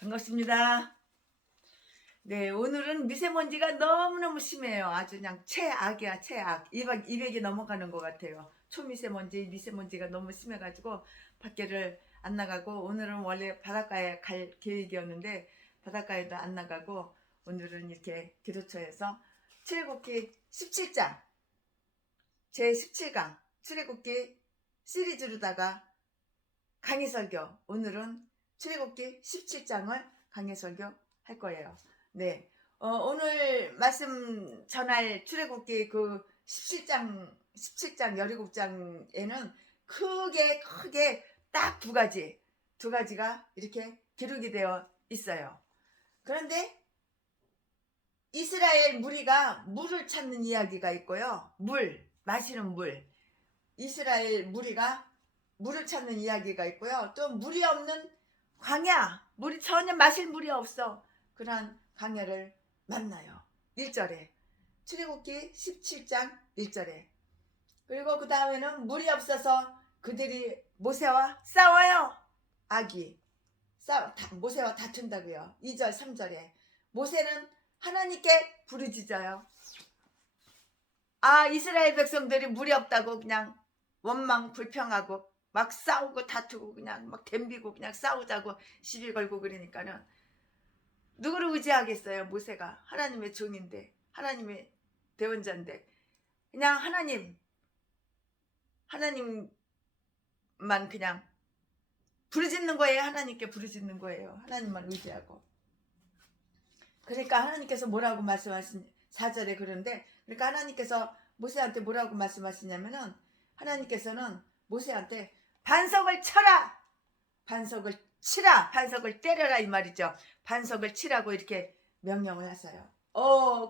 반갑습니다. 네, 오늘은 미세먼지가 너무너무 심해요. 아주 그냥 최악이야, 최악. 200이 넘어가는 것 같아요. 초미세먼지, 미세먼지가 너무 심해가지고 밖에를 안 나가고, 오늘은 원래 바닷가에 갈 계획이었는데 바닷가에도 안 나가고, 오늘은 이렇게 기도처에서 출애굽기 17장 제 17강 출애굽기 시리즈로다가 강해설교, 오늘은 출애굽기 17장을 강해설교 할 거예요. 네, 오늘 말씀 전할 출애굽기 그 17장 17장 17장에는 크게 딱 두 가지가 이렇게 기록이 되어 있어요. 그런데 이스라엘 무리가 물을 찾는 이야기가 있고요. 마시는 물. 이스라엘 무리가 물을 찾는 이야기가 있고요. 또 물이 없는 광야, 물이 전혀 마실 물이 없어. 그런 광야를 만나요. 1절에. 출애굽기 17장 1절에. 그리고 그 다음에는 물이 없어서 그들이 모세와 싸워요. 모세와 다툰다고요. 2절 3절에. 모세는 하나님께 부르짖어요. 이스라엘 백성들이 물이 없다고 그냥 원망 불평하고 막 싸우고 다투고 그냥 막 덤비고 그냥 싸우자고 시비 걸고 그러니까는 누구를 의지하겠어요. 모세가 하나님의 종인데, 하나님의 대원자인데, 그냥 하나님만 그냥 부르짖는 거예요. 하나님께 부르짖는 거예요. 하나님만 의지하고. 그러니까 하나님께서 뭐라고 말씀하신 4절에 그런데, 그러니까 하나님께서 모세한테 뭐라고 말씀하시냐면은, 하나님께서는 모세한테 반석을 쳐라, 반석을 치라, 반석을 때려라 이 말이죠. 반석을 치라고 이렇게 명령을 하세요.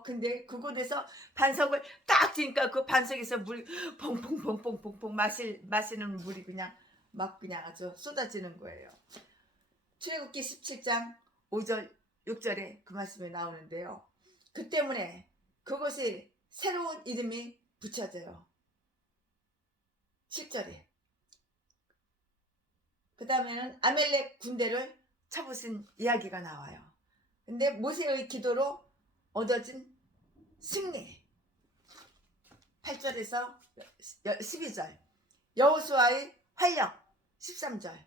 근데 그곳에서 반석을 딱 치니까 그 반석에서 물이 퐁퐁퐁퐁퐁 마시는 물이 그냥 아주 쏟아지는 거예요. 출애굽기 17장 5절 6절에 그 말씀이 나오는데요. 그 때문에 그것이 새로운 이름이 붙여져요. 7절에. 그 다음에는 아멜렉 군대를 쳐부순 이야기가 나와요. 근데 모세의 기도로 얻어진 승리. 8절에서 12절. 여호수아의 활력. 13절.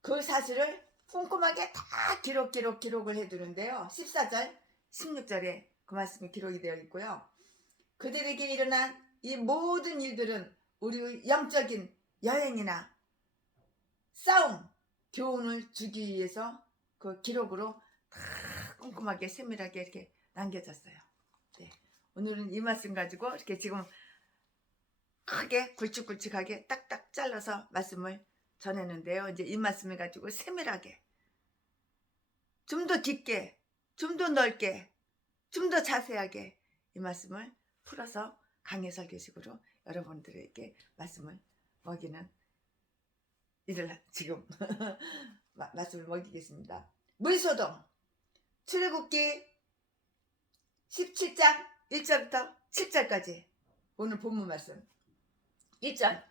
그 사실을 꼼꼼하게 다 기록을 해두는데요. 14절, 16절에 그 말씀이 기록이 되어 있고요. 그들에게 일어난 이 모든 일들은 우리의 영적인 여행이나 싸움, 교훈을 주기 위해서 그 기록으로 다 꼼꼼하게 세밀하게 이렇게 남겨졌어요. 네. 오늘은 이 말씀 가지고 이렇게 지금 크게 굵직굵직하게 딱딱 잘라서 말씀을 전했는데요. 이제 이 말씀을 가지고 세밀하게, 좀 더 깊게, 좀 더 넓게, 좀 더 자세하게 이 말씀을 풀어서 강해설교식으로 여러분들에게 말씀을 먹이는 일을 지금 말씀을 먹이겠습니다. 물소동. 출애굽기 17장 1절부터 7절까지 오늘 본문 말씀. 1절.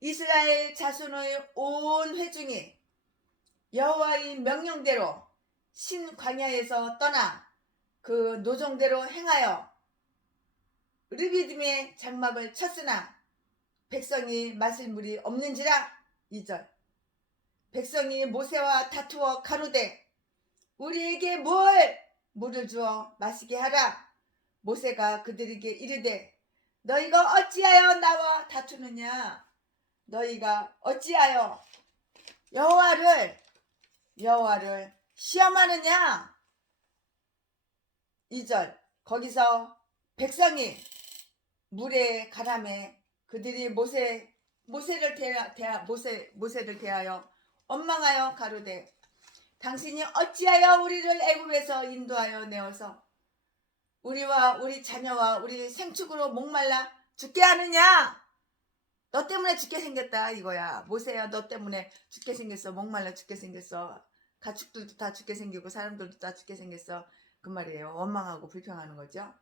이스라엘 자손의 온 회중이 여호와의 명령대로 신광야에서 떠나 그 노정대로 행하여 르비딤의 장막을 쳤으나 백성이 마실 물이 없는지라. 2절. 백성이 모세와 다투어 가로되 우리에게 물을 주어 마시게 하라. 모세가 그들에게 이르되 너희가 어찌하여 나와 다투느냐. 너희가 어찌하여 여호와를 시험하느냐. 2절. 거기서 백성이 물에 가라매 그들이 모세를 대하여 원망하여 가로되 당신이 어찌하여 우리를 애굽에서 인도하여 내어서 우리와 우리 자녀와 우리 생축으로 목말라 죽게 하느냐. 너 때문에 죽게 생겼다 이거야. 모세야, 너 때문에 죽게 생겼어. 목말라 죽게 생겼어. 가축들도 다 죽게 생기고 사람들도 다 죽게 생겼어. 그 말이에요. 원망하고 불평하는 거죠.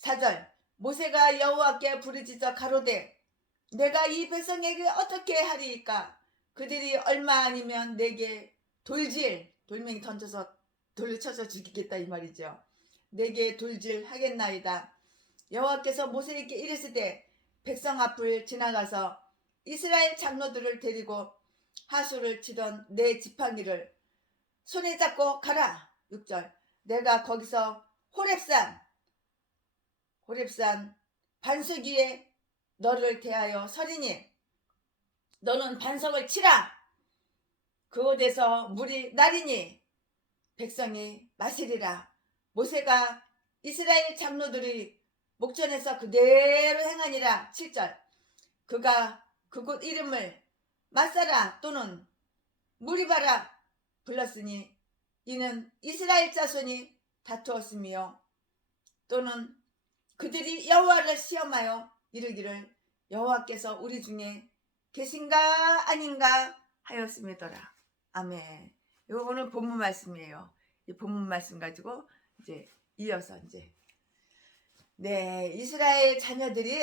4절. 모세가 여호와께 부르짖어 가로되 내가 이 백성에게 어떻게 하리이까. 그들이 얼마 아니면 내게 돌멩이 던져서 돌로 쳐서 죽이겠다 이 말이죠. 내게 돌질 하겠나이다. 여호와께서 모세에게 이르시되 백성 앞을 지나가서 이스라엘 장로들을 데리고 하수를 치던 내 지팡이를 손에 잡고 가라. 6절. 내가 거기서 호렙산 반석 위에 너를 대하여 서리니 너는 반석을 치라. 그곳에서 물이 나리니 백성이 마시리라. 모세가 이스라엘 장로들이 목전에서 그대로 행하니라. 7절. 그가 그곳 이름을 마사라 또는 무리바라 불렀으니 이는 이스라엘 자손이 다투었으며 또는 그들이 여호와를 시험하여 이르기를 여호와께서 우리 중에 계신가 아닌가 하였음이더라. 아멘. 이거 오늘 본문 말씀이에요. 이 본문 말씀 가지고 이제 이어서 이스라엘 자녀들이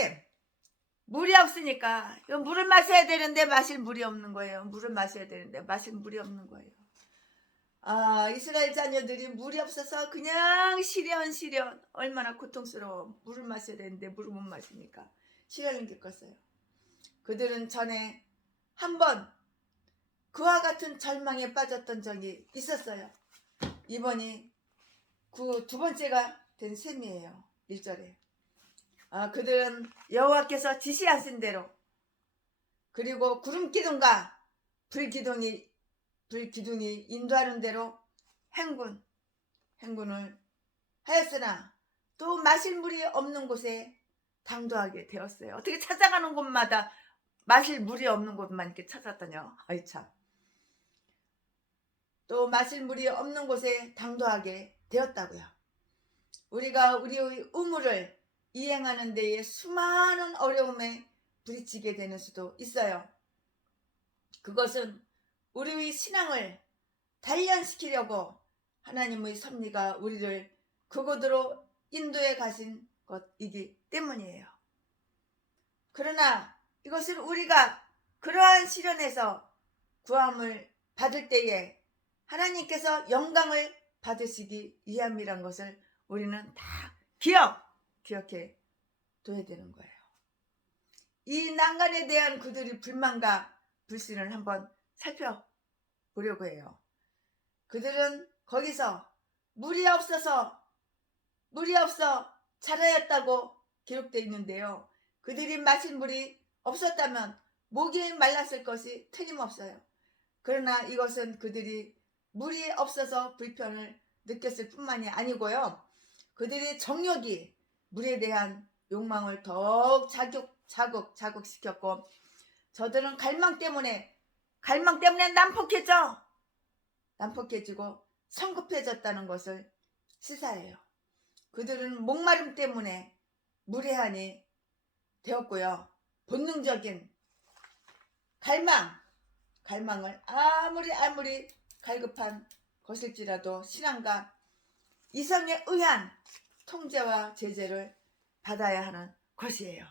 물이 없으니까 물을 마셔야 되는데 마실 물이 없는 거예요. 물을 마셔야 되는데 마실 물이 없는 거예요. 이스라엘 자녀들이 물이 없어서 그냥 시련 얼마나 고통스러워. 물을 마셔야 되는데 물을 못 마시니까 시련을 겪었어요. 그들은 전에 한번 그와 같은 절망에 빠졌던 적이 있었어요. 이번이 그 두 번째가 된 셈이에요. 1절에 그들은 여호와께서 지시하신 대로 그리고 구름 기둥과 불기둥이 인도하는 대로 행군을 하였으나 또 마실 물이 없는 곳에 당도하게 되었어요. 어떻게 찾아가는 곳마다 마실 물이 없는 곳만 이렇게 찾았더냐. 아이 참. 또 마실 물이 없는 곳에 당도하게 되었다고요. 우리가 우리의 의무를 이행하는 데에 수많은 어려움에 부딪히게 되는 수도 있어요. 그것은 우리의 신앙을 단련시키려고 하나님의 섭리가 우리를 그곳으로 인도해 가신 것이기 때문이에요. 그러나 이것을 우리가 그러한 시련에서 구함을 받을 때에 하나님께서 영광을 받으시기 위함이란 것을 우리는 다 기억해 둬야 되는 거예요. 이 난간에 대한 그들의 불만과 불신을 한번 살펴보려고 해요. 그들은 거기서 물이 없어 자라였다고 기록되어 있는데요. 그들이 마신 물이 없었다면 목이 말랐을 것이 틀림없어요. 그러나 이것은 그들이 물이 없어서 불편을 느꼈을 뿐만이 아니고요. 그들의 정욕이 물에 대한 욕망을 더욱 자극시켰고 저들은 갈망 때문에 난폭해지고 성급해졌다는 것을 시사해요. 그들은 목마름 때문에 무례한이 되었고요. 본능적인 갈망을 아무리 갈급한 것일지라도 신앙과 이성에 의한 통제와 제재를 받아야 하는 것이에요.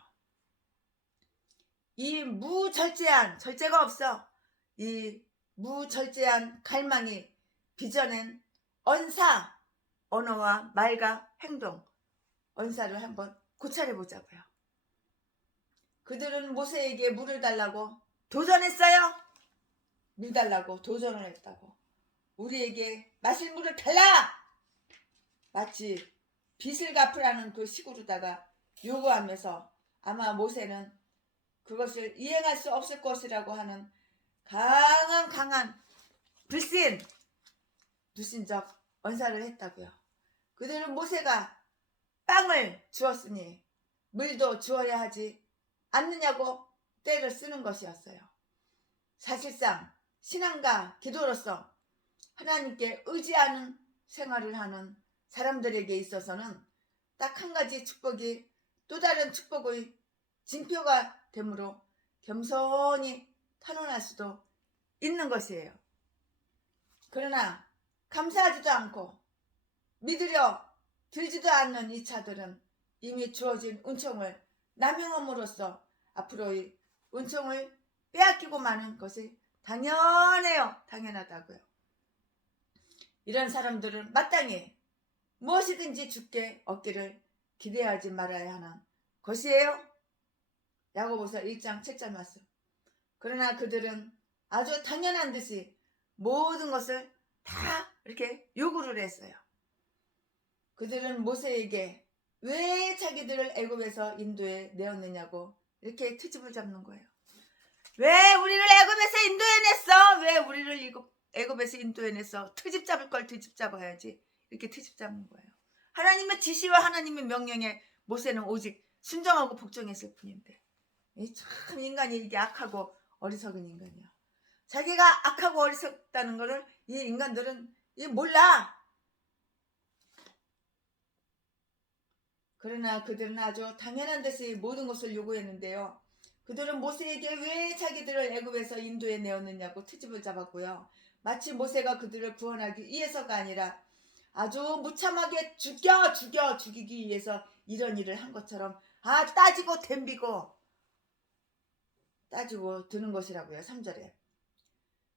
이 절제가 없어. 이 무절제한 갈망이 빚어낸 언어와 말과 행동, 언사를 한번 고찰해 보자고요. 그들은 모세에게 물을 달라고 도전했어요. 물 달라고 도전을 했다고. 우리에게 마실 물을 달라! 마치 빚을 갚으라는 그 식으로다가 요구하면서 아마 모세는 그것을 이행할 수 없을 것이라고 하는 강한 불신적 언사를 했다고요. 그들은 모세가 빵을 주었으니 물도 주어야 하지 않느냐고 때를 쓰는 것이었어요. 사실상 신앙과 기도로서 하나님께 의지하는 생활을 하는 사람들에게 있어서는 딱 한 가지 축복이 또 다른 축복의 징표가 되므로 겸손히 탄원할 수도 있는 것이에요. 그러나 감사하지도 않고 믿으려 들지도 않는 이 차들은 이미 주어진 은총을 남용함으로써 앞으로의 은총을 빼앗기고 마는 것이 당연하다고요. 이런 사람들은 마땅히 무엇이든지 주께 얻기를 기대하지 말아야 하는 것이에요. 야고보서 1장 7절 말씀. 그러나 그들은 아주 당연한 듯이 모든 것을 다 이렇게 요구를 했어요. 그들은 모세에게 왜 자기들을 애굽에서 인도에 내었느냐고 이렇게 트집을 잡는 거예요. 왜 우리를 애굽에서 인도에 냈어? 왜 우리를 애굽에서 인도에 냈어? 트집 잡을 걸 트집 잡아야지. 이렇게 트집 잡는 거예요. 하나님의 지시와 하나님의 명령에 모세는 오직 순종하고 복종했을 뿐인데, 참 인간이 이게 악하고 어리석은 인간이야. 자기가 악하고 어리석다는 거를 이 인간들은 몰라. 그러나 그들은 아주 당연한 듯이 모든 것을 요구했는데요. 그들은 모세에게 왜 자기들을 애굽에서 인도에 내었느냐고 트집을 잡았고요. 마치 모세가 그들을 구원하기 위해서가 아니라 아주 무참하게 죽이기 위해서 이런 일을 한 것처럼 따지고 덤비고 따지고 드는 것이라고요. 3절에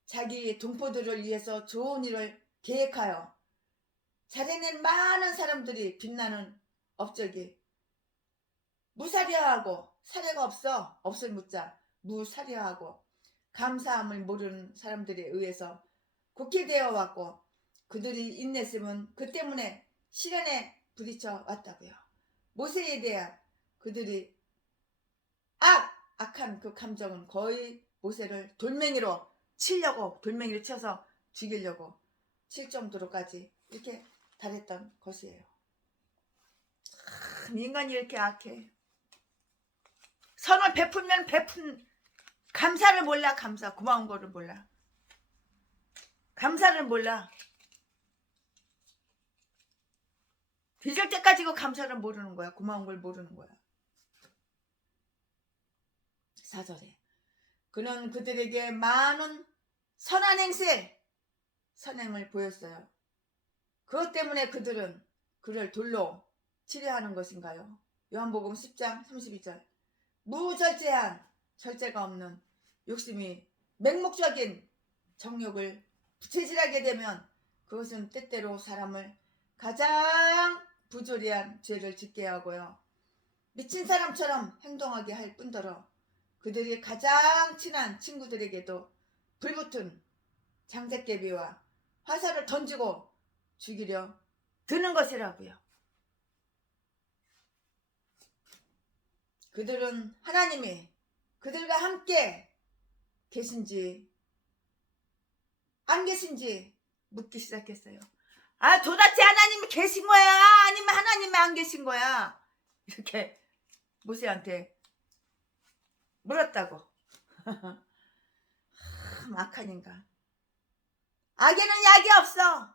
자기 동포들을 위해서 좋은 일을 계획하여 자기는 많은 사람들이 빛나는 업적이 무사려하고 사례가 없을 묻자 무사려하고 감사함을 모르는 사람들에 의해서 곡해되어 왔고 그들이 인냈으면 그 때문에 시련에 부딪혀 왔다고요. 모세에 대한 그들이 악한 그 감정은 거의 모세를 돌멩이로 쳐서 죽이려고 칠 정도로까지 이렇게 달했던 것이에요. 참 인간이 이렇게 악해. 선을 베풀면 베푼 감사를 몰라. 고마운 거를 몰라. 감사를 몰라. 빚을 때까지 그 감사를 모르는 거야. 고마운 걸 모르는 거야. 4절에 그는 그들에게 많은 선한 선행을 보였어요. 그것 때문에 그들은 그를 돌로 치려 하는 것인가요? 요한복음 10장 32절 무절제한 절제가 없는 욕심이 맹목적인 정욕을 부채질하게 되면 그것은 때때로 사람을 가장 부조리한 죄를 짓게 하고요. 미친 사람처럼 행동하게 할 뿐더러 그들이 가장 친한 친구들에게도 불붙은 장작개비와 화살을 던지고 죽이려 드는 것이라고요. 그들은 하나님이 그들과 함께 계신지 안 계신지 묻기 시작했어요. 도대체 하나님이 계신 거야? 아니면 하나님이 안 계신 거야? 이렇게 모세한테 물었다고. 악한 인간. 악에는 약이 없어.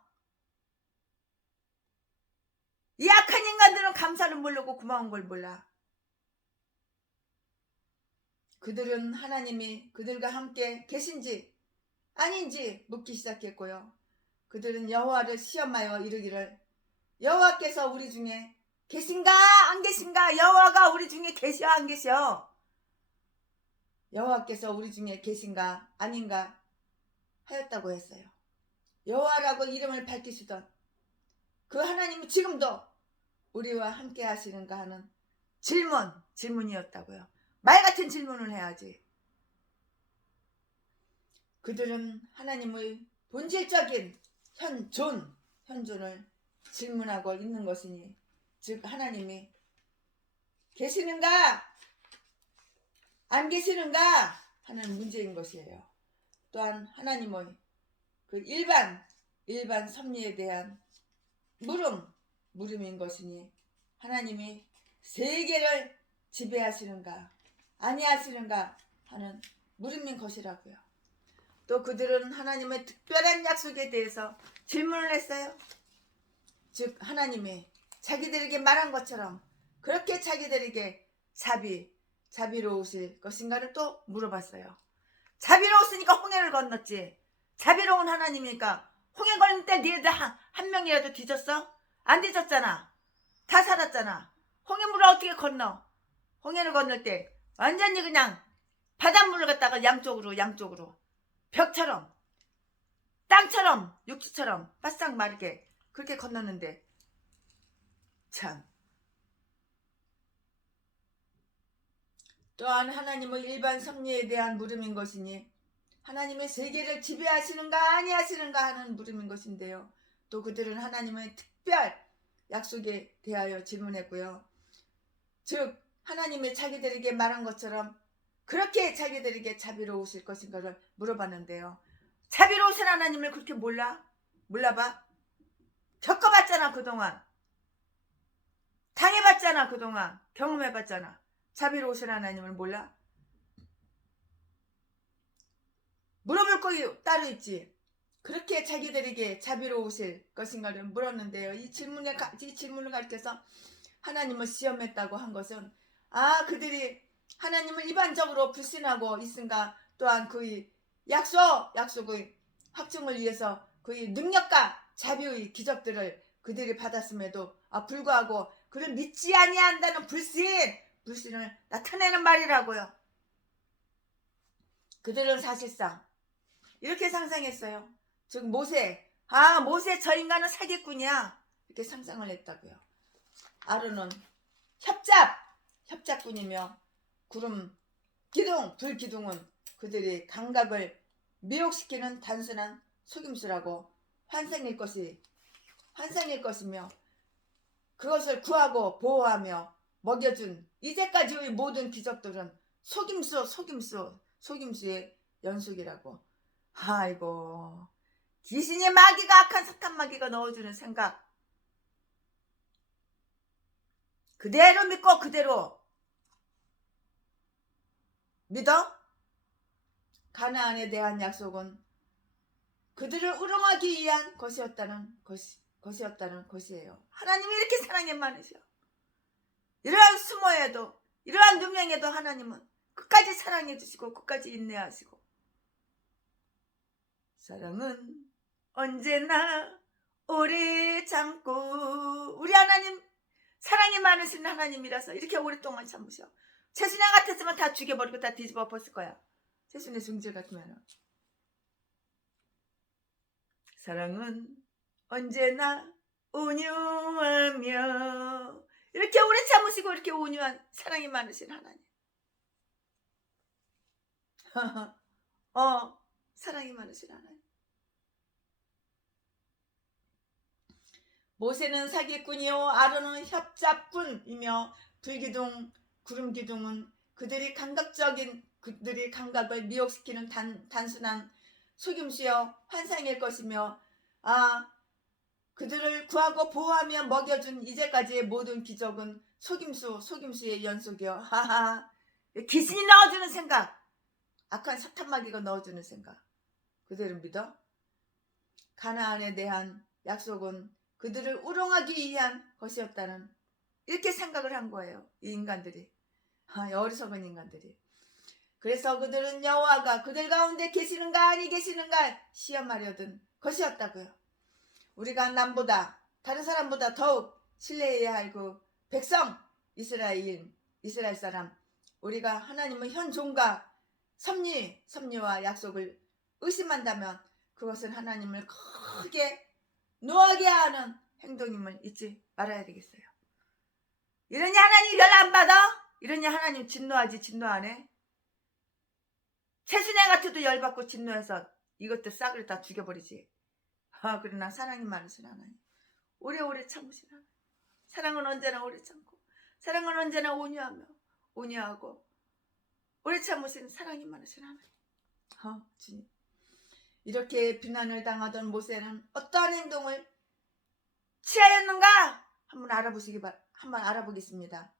이 악한 인간들은 감사를 모르고 고마운 걸 몰라. 그들은 하나님이 그들과 함께 계신지 아닌지 묻기 시작했고요. 그들은 여호와를 시험하여 이르기를 여호와께서 우리 중에 계신가 안 계신가? 여호와가 우리 중에 계셔 안 계셔? 여호와께서 우리 중에 계신가 아닌가 하였다고 했어요. 여호와라고 이름을 밝히시던 그 하나님은 지금도 우리와 함께 하시는가 하는 질문이었다고요. 말 같은 질문을 해야지. 그들은 하나님의 본질적인 현존을 질문하고 있는 것이니 즉 하나님이 계시는가 안 계시는가 하는 문제인 것이에요. 또한 하나님의 그 일반 섭리에 대한 물음인 것이니 하나님이 세계를 지배하시는가 아니하시는가 하는 물음인 것이라고요. 또 그들은 하나님의 특별한 약속에 대해서 질문을 했어요. 즉 하나님이 자기들에게 말한 것처럼 그렇게 자기들에게 자비로우실 것인가를 또 물어봤어요. 자비로웠으니까 홍해를 건넜지. 자비로운 하나님이니까 홍해 건널 때 니네들 한 명이라도 뒤졌어? 안 뒤졌잖아. 다 살았잖아. 홍해물을 어떻게 건너? 홍해를 건널 때 완전히 그냥 바닷물을 갖다가 양쪽으로 벽처럼 땅 양처럼 육지처럼 바싹 마르게 그렇게 건넜는데 참. 또한 하나님의 일반 섭리에 대한 물음인 것이니 하나님의 세계를 지배하시는가 아니하시는가 하는 물음인 것인데요. 또 그들은 하나님의 특별 약속에 대하여 질문했고요. 즉 하나님이 자기들에게 말한 것처럼 그렇게 자기들에게 자비로우실 것인가를 물어봤는데요. 자비로우신 하나님을 그렇게 몰라봐? 겪어봤잖아 그동안. 당해봤잖아 그동안. 경험해봤잖아. 자비로우신 하나님을 몰라? 물어볼 거 따로 있지. 그렇게 자기들에게 자비로우실 것인가를 물었는데요. 이 질문을 가르쳐서 하나님을 시험했다고 한 것은 그들이 하나님을 일반적으로 불신하고 있은가, 또한 그의 약속의 확증을 위해서 그의 능력과 자비의 기적들을 그들이 받았음에도 불구하고 그를 믿지 아니한다는 불신을 나타내는 말이라고요. 그들은 사실상 이렇게 상상했어요. 즉 모세 저 인간은 사기꾼이야 이렇게 상상을 했다고요. 아론은 협잡꾼이며 구름 기둥 불기둥은 그들이 감각을 미혹시키는 단순한 속임수라고 환상일 것이며 그것을 구하고 보호하며 먹여준 이제까지의 모든 기적들은 속임수의 연속이라고. 아이고, 귀신이 마귀가 악한 사탄 마귀가 넣어주는 생각 그대로 믿고 그대로 믿어? 가나안에 대한 약속은 그들을 우롱하기 위한 것이었다는 것이에요. 하나님이 이렇게 사랑이 많으셔. 이러한 수모에도 이러한 누명에도 하나님은 끝까지 사랑해 주시고 끝까지 인내하시고 사랑은 언제나 오래 참고 우리 하나님 사랑이 많으신 하나님이라서 이렇게 오랫동안 참으셔. 최순양 같았으면 다 죽여버리고 다 뒤집어 엎었을 거야. 최순의 성질 같으면. 사랑은 언제나 온유하며 이렇게 오래 참으시고 이렇게 온유한 사랑이 많으신 하나님. 사랑이 많으신 하나님. 모세는 사기꾼이요 아론은 협잡꾼이며 불기둥 구름기둥은 그들이 감각을 미혹시키는 단순한 속임수여 환상일 것이며 그들을 구하고 보호하며 먹여준 이제까지의 모든 기적은 속임수의 연속이여. 귀신이 넣어주는 생각, 악한 사탄마귀가 넣어주는 생각 그들은 믿어? 가나안에 대한 약속은 그들을 우롱하기 위한 것이었다는 이렇게 생각을 한 거예요. 이 인간들이. 어리석은 인간들이. 그래서 그들은 여호와가 그들 가운데 계시는가 아니 계시는가 시험하려던 것이었다고요. 우리가 다른 사람보다 더욱 신뢰해야 할 그 백성 이스라엘 사람, 우리가 하나님의 현존과 섭리와 약속을 의심한다면 그것은 하나님을 크게 노하게 하는 행동임을 잊지 말아야 되겠어요. 이러니 하나님 별 안 받아? 이러니 하나님 진노하지 진노 안 해? 최순애 같아도 열받고 진노해서 이것들 싹을 다 죽여버리지. 그러나 사랑이 많으신 하나님, 오래오래 참으신 하나님, 사랑은 언제나 오래 참고 사랑은 언제나 온유하고 오래 참으시는 사랑이 많으신 하나님. 주님, 이렇게 비난을 당하던 모세는 어떠한 행동을 취하였는가 한번 알아보겠습니다.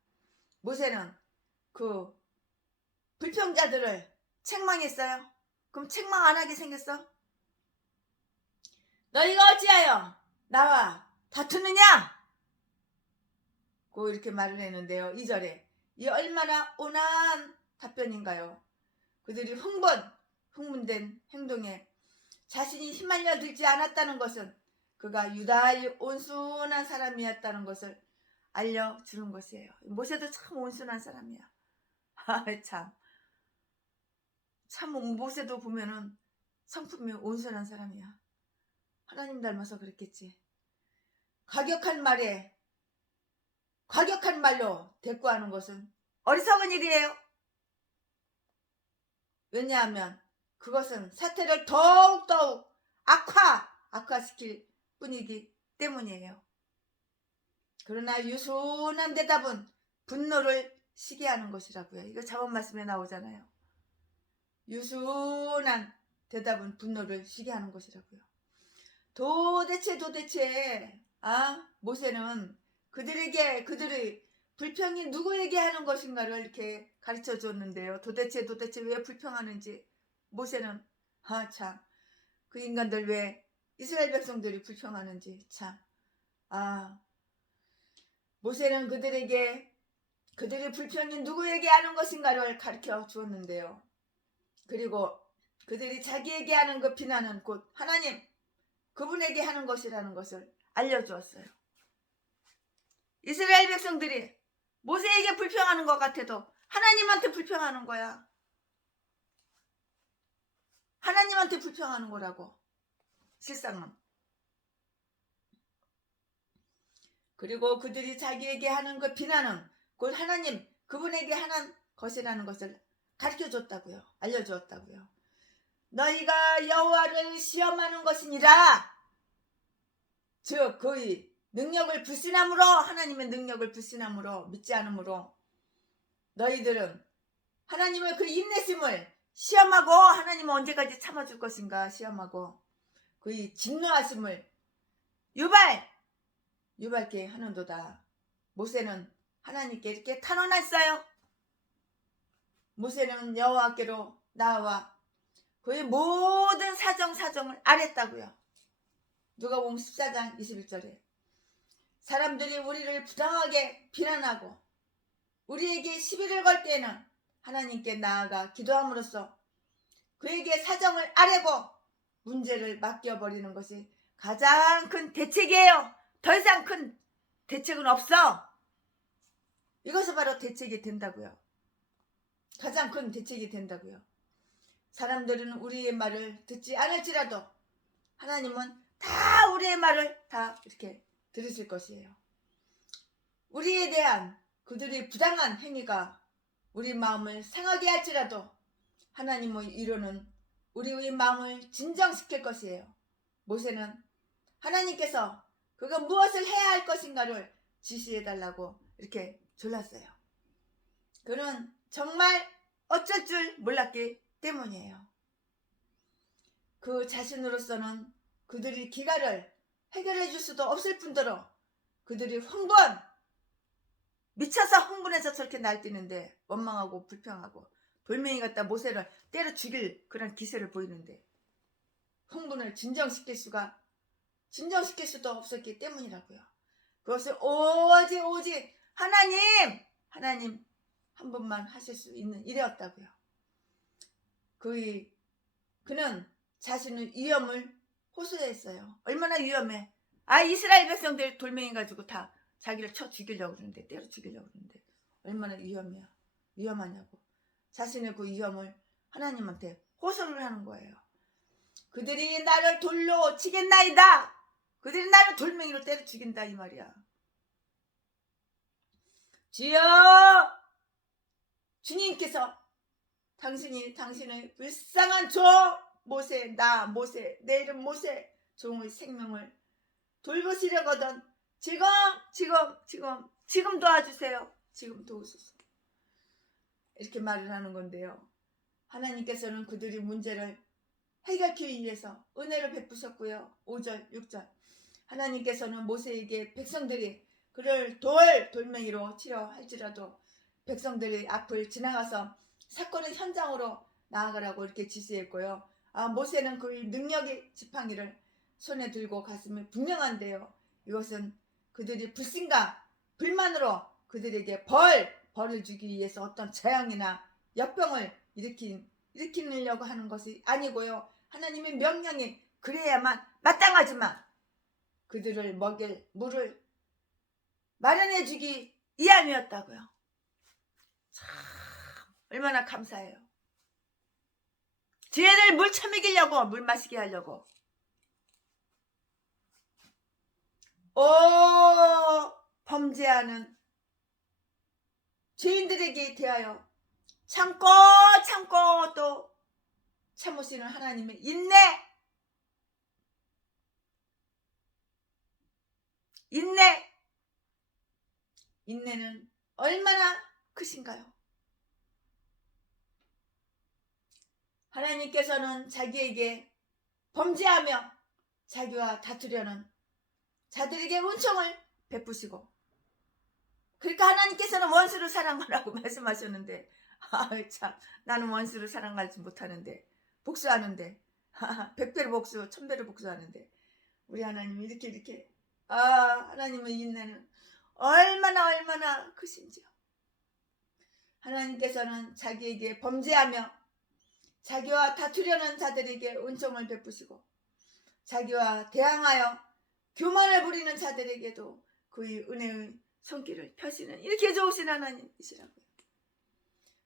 모세는 그 불평자들을 책망했어요. 그럼 책망 안 하게 생겼어? 너희가 어찌하여 나와 다투느냐? 고 이렇게 말을 했는데요. 2절에 이 얼마나 온화한 답변인가요? 그들이 흥분된 행동에 자신이 휘말려 들지 않았다는 것은 그가 유달리 온순한 사람이었다는 것을 알려주는 것이에요. 모세도 참 온순한 사람이야. 참 모세도 보면은 성품이 온순한 사람이야. 하나님 닮아서 그랬겠지. 과격한 말로 대꾸하는 것은 어리석은 일이에요. 왜냐하면 그것은 사태를 더욱더욱 악화시킬 뿐이기 때문이에요. 그러나 유순한 대답은 분노를 시게 하는 것이라고요. 이거 저번 말씀에 나오잖아요. 유순한 대답은 분노를 시게 하는 것이라고요. 도대체 모세는 그들의 불평이 누구에게 하는 것인가를 이렇게 가르쳐 줬는데요. 도대체 왜 불평하는지 모세는 참 그 인간들 왜 이스라엘 백성들이 불평하는지 모세는 그들의 불평이 누구에게 하는 것인가를 가르쳐 주었는데요. 그리고 그들이 자기에게 하는 그 비난은 곧 하나님 그분에게 하는 것이라는 것을 알려주었어요. 이스라엘 백성들이 모세에게 불평하는 것 같아도 하나님한테 불평하는 거야. 하나님한테 불평하는 거라고. 실상은. 그리고 그들이 자기에게 하는 그 비난은 곧 하나님 그분에게 하는 것이라는 것을 가르쳐줬다고요. 알려주었다고요. 너희가 여호와를 시험하는 것이니라. 즉 그의 능력을 불신함으로 하나님의 능력을 불신함으로 믿지 않으므로 너희들은 하나님의 그 인내심을 시험하고 하나님은 언제까지 참아줄 것인가 시험하고 그의 진노하심을 유발케 하는도다. 모세는 하나님께 이렇게 탄원했어요. 모세는 여호와께로 나와 그의 모든 사정을 알았다고요. 누가복음 14장 21절에 사람들이 우리를 부당하게 비난하고 우리에게 시비를 걸 때에는 하나님께 나아가 기도함으로써 그에게 사정을 아뢰고 문제를 맡겨버리는 것이 가장 큰 대책이에요. 더 이상 큰 대책은 없어. 이것이 바로 대책이 된다고요. 가장 큰 대책이 된다고요. 사람들은 우리의 말을 듣지 않을지라도 하나님은 다 우리의 말을 다 이렇게 들으실 것이에요. 우리에 대한 그들의 부당한 행위가 우리 마음을 상하게 할지라도 하나님의 위로는 우리의 마음을 진정시킬 것이에요. 모세는 하나님께서 그가 무엇을 해야 할 것인가를 지시해달라고 이렇게 졸랐어요. 그는 정말 어쩔 줄 몰랐기 때문이에요. 그 자신으로서는 그들의 기가를 해결해 줄 수도 없을 뿐더러 그들이 미쳐서 흥분해서 저렇게 날뛰는데 원망하고 불평하고 돌멩이 갖다 모세를 때려 죽일 그런 기세를 보이는데 흥분을 진정시킬 수도 없었기 때문이라고요. 그것을 오직 하나님 한 분만 하실 수 있는 일이었다고요. 그는 자신의 위험을 호소했어요. 얼마나 위험해. 이스라엘 백성들 돌멩이 가지고 다 자기를 쳐 죽이려고 그러는데 때려 죽이려고 그러는데 얼마나 위험하냐고. 자신의 그 위험을 하나님한테 호소를 하는 거예요. 그들이 나를 돌로 치겠나이다. 그들이 나를 돌멩이로 때려 죽인다 이 말이야. 주여 주님께서 당신의 불쌍한 종 모세 내 이름 모세 종의 생명을 돌보시려거든 지금 도와주세요. 지금 도우소서. 이렇게 말을 하는 건데요. 하나님께서는 그들의 문제를 해결하기 위해서 은혜를 베푸셨고요. 5절 6절 하나님께서는 모세에게 백성들이 그를 돌멩이로 치려 할지라도 백성들이 앞을 지나가서 사건의 현장으로 나아가라고 이렇게 지시했고요. 모세는 그의 능력의 지팡이를 손에 들고 갔음이 분명한데요. 이것은 그들이 불신과 불만으로 그들에게 벌을 주기 위해서 어떤 재앙이나 역병을 일으키려고 하는 것이 아니고요. 하나님의 명령이 그래야만 마땅하지만 그들을 먹일 물을 마련해 주기 위함이었다고요. 참 얼마나 감사해요. 쟤를 물 처먹이려고 물 마시게 하려고 범죄하는 죄인들에게 대하여 참고 또 참으시는 하나님의 인내는 얼마나 크신가요? 하나님께서는 자기에게 범죄하며 자기와 다투려는 자들에게 은총을 베푸시고, 그러니까 하나님께서는 원수를 사랑하라고 말씀하셨는데, 참, 나는 원수를 사랑하지 못하는데, 복수하는데, 100배로 복수, 1000배로 복수하는데, 우리 하나님이 이렇게 하나님의 인내는 얼마나 크신지요. 하나님께서는 자기에게 범죄하며 자기와 다투려는 자들에게 은총을 베푸시고, 자기와 대항하여 교만을 부리는 자들에게도 그의 은혜의 손길을 펴시는 이렇게 좋으신 하나님이시라고요.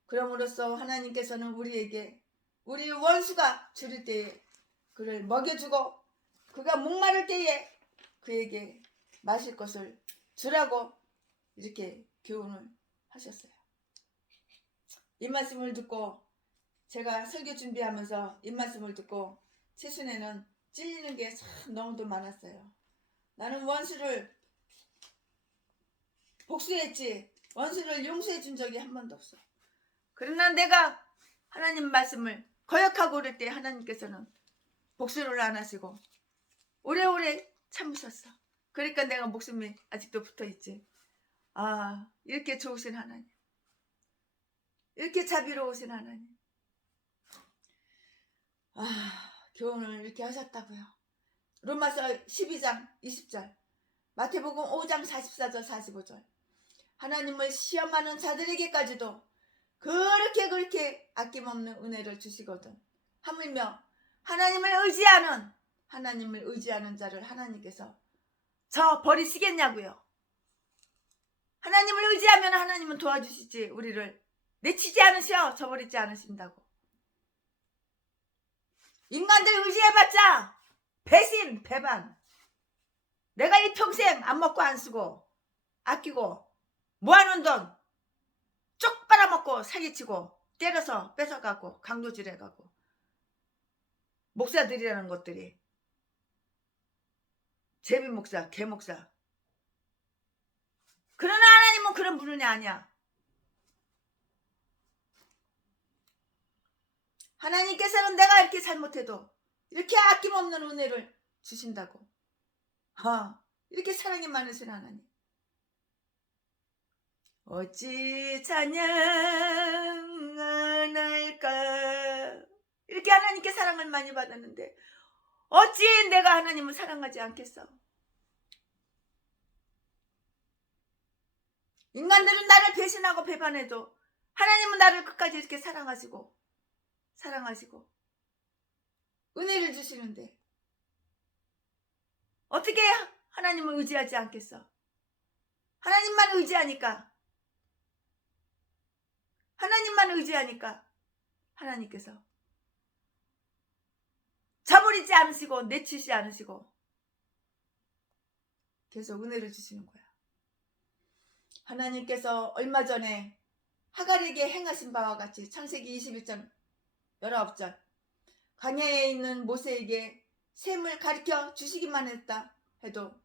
그럼으로써 하나님께서는 우리에게 우리 원수가 줄일 때에 그를 먹여주고, 그가 목마를 때에 그에게 마실 것을 주라고 이렇게 교훈을 하셨어요. 이 말씀을 듣고, 제가 설교 준비하면서 이 말씀을 듣고 최순애는 찔리는 게 참 너무도 많았어요. 나는 원수를 복수했지 원수를 용서해 준 적이 한 번도 없어. 그러나 내가 하나님 말씀을 거역하고 그럴 때 하나님께서는 복수를 안 하시고 오래오래 참으셨어. 그러니까 내가 목숨이 아직도 붙어있지. 이렇게 좋으신 하나님, 이렇게 자비로우신 하나님, 교훈을 이렇게 하셨다고요. 로마서 12장 20절, 마태복음 5장 44절 45절, 하나님을 시험하는 자들에게까지도 그렇게 아낌없는 은혜를 주시거든. 하물며 하나님을 의지하는 자를 하나님께서 저 버리시겠냐고요. 하나님을 의지하면 하나님은 도와주시지, 우리를 내치지 않으셔 저버리지 않으신다고. 인간들 의지해봤자 배신 배반. 내가 이 평생 안 먹고 안 쓰고 아끼고 모아놓은 돈 쪽 빨아먹고 사기치고 때려서 뺏어가고 강도질해가고 목사들이라는 것들이 제비 목사, 개 목사. 그러나 하나님은 그런 분이 아니야. 하나님께서는 내가 이렇게 잘못해도 이렇게 아낌없는 은혜를 주신다고. 이렇게 사랑이 많으신 하나님. 어찌 찬양 안 할까. 이렇게 하나님께 사랑을 많이 받았는데 어찌 내가 하나님을 사랑하지 않겠어. 인간들은 나를 배신하고 배반해도 하나님은 나를 끝까지 이렇게 사랑하시고 은혜를 주시는데 어떻게 하나님을 의지하지 않겠어. 하나님만 의지하니까 하나님께서 저버리지 않으시고 내치지 않으시고 계속 은혜를 주시는 거야. 하나님께서 얼마 전에 하갈에게 행하신 바와 같이 창세기 21장 19절, 광야에 있는 모세에게 셈을 가르쳐 주시기만 했다 해도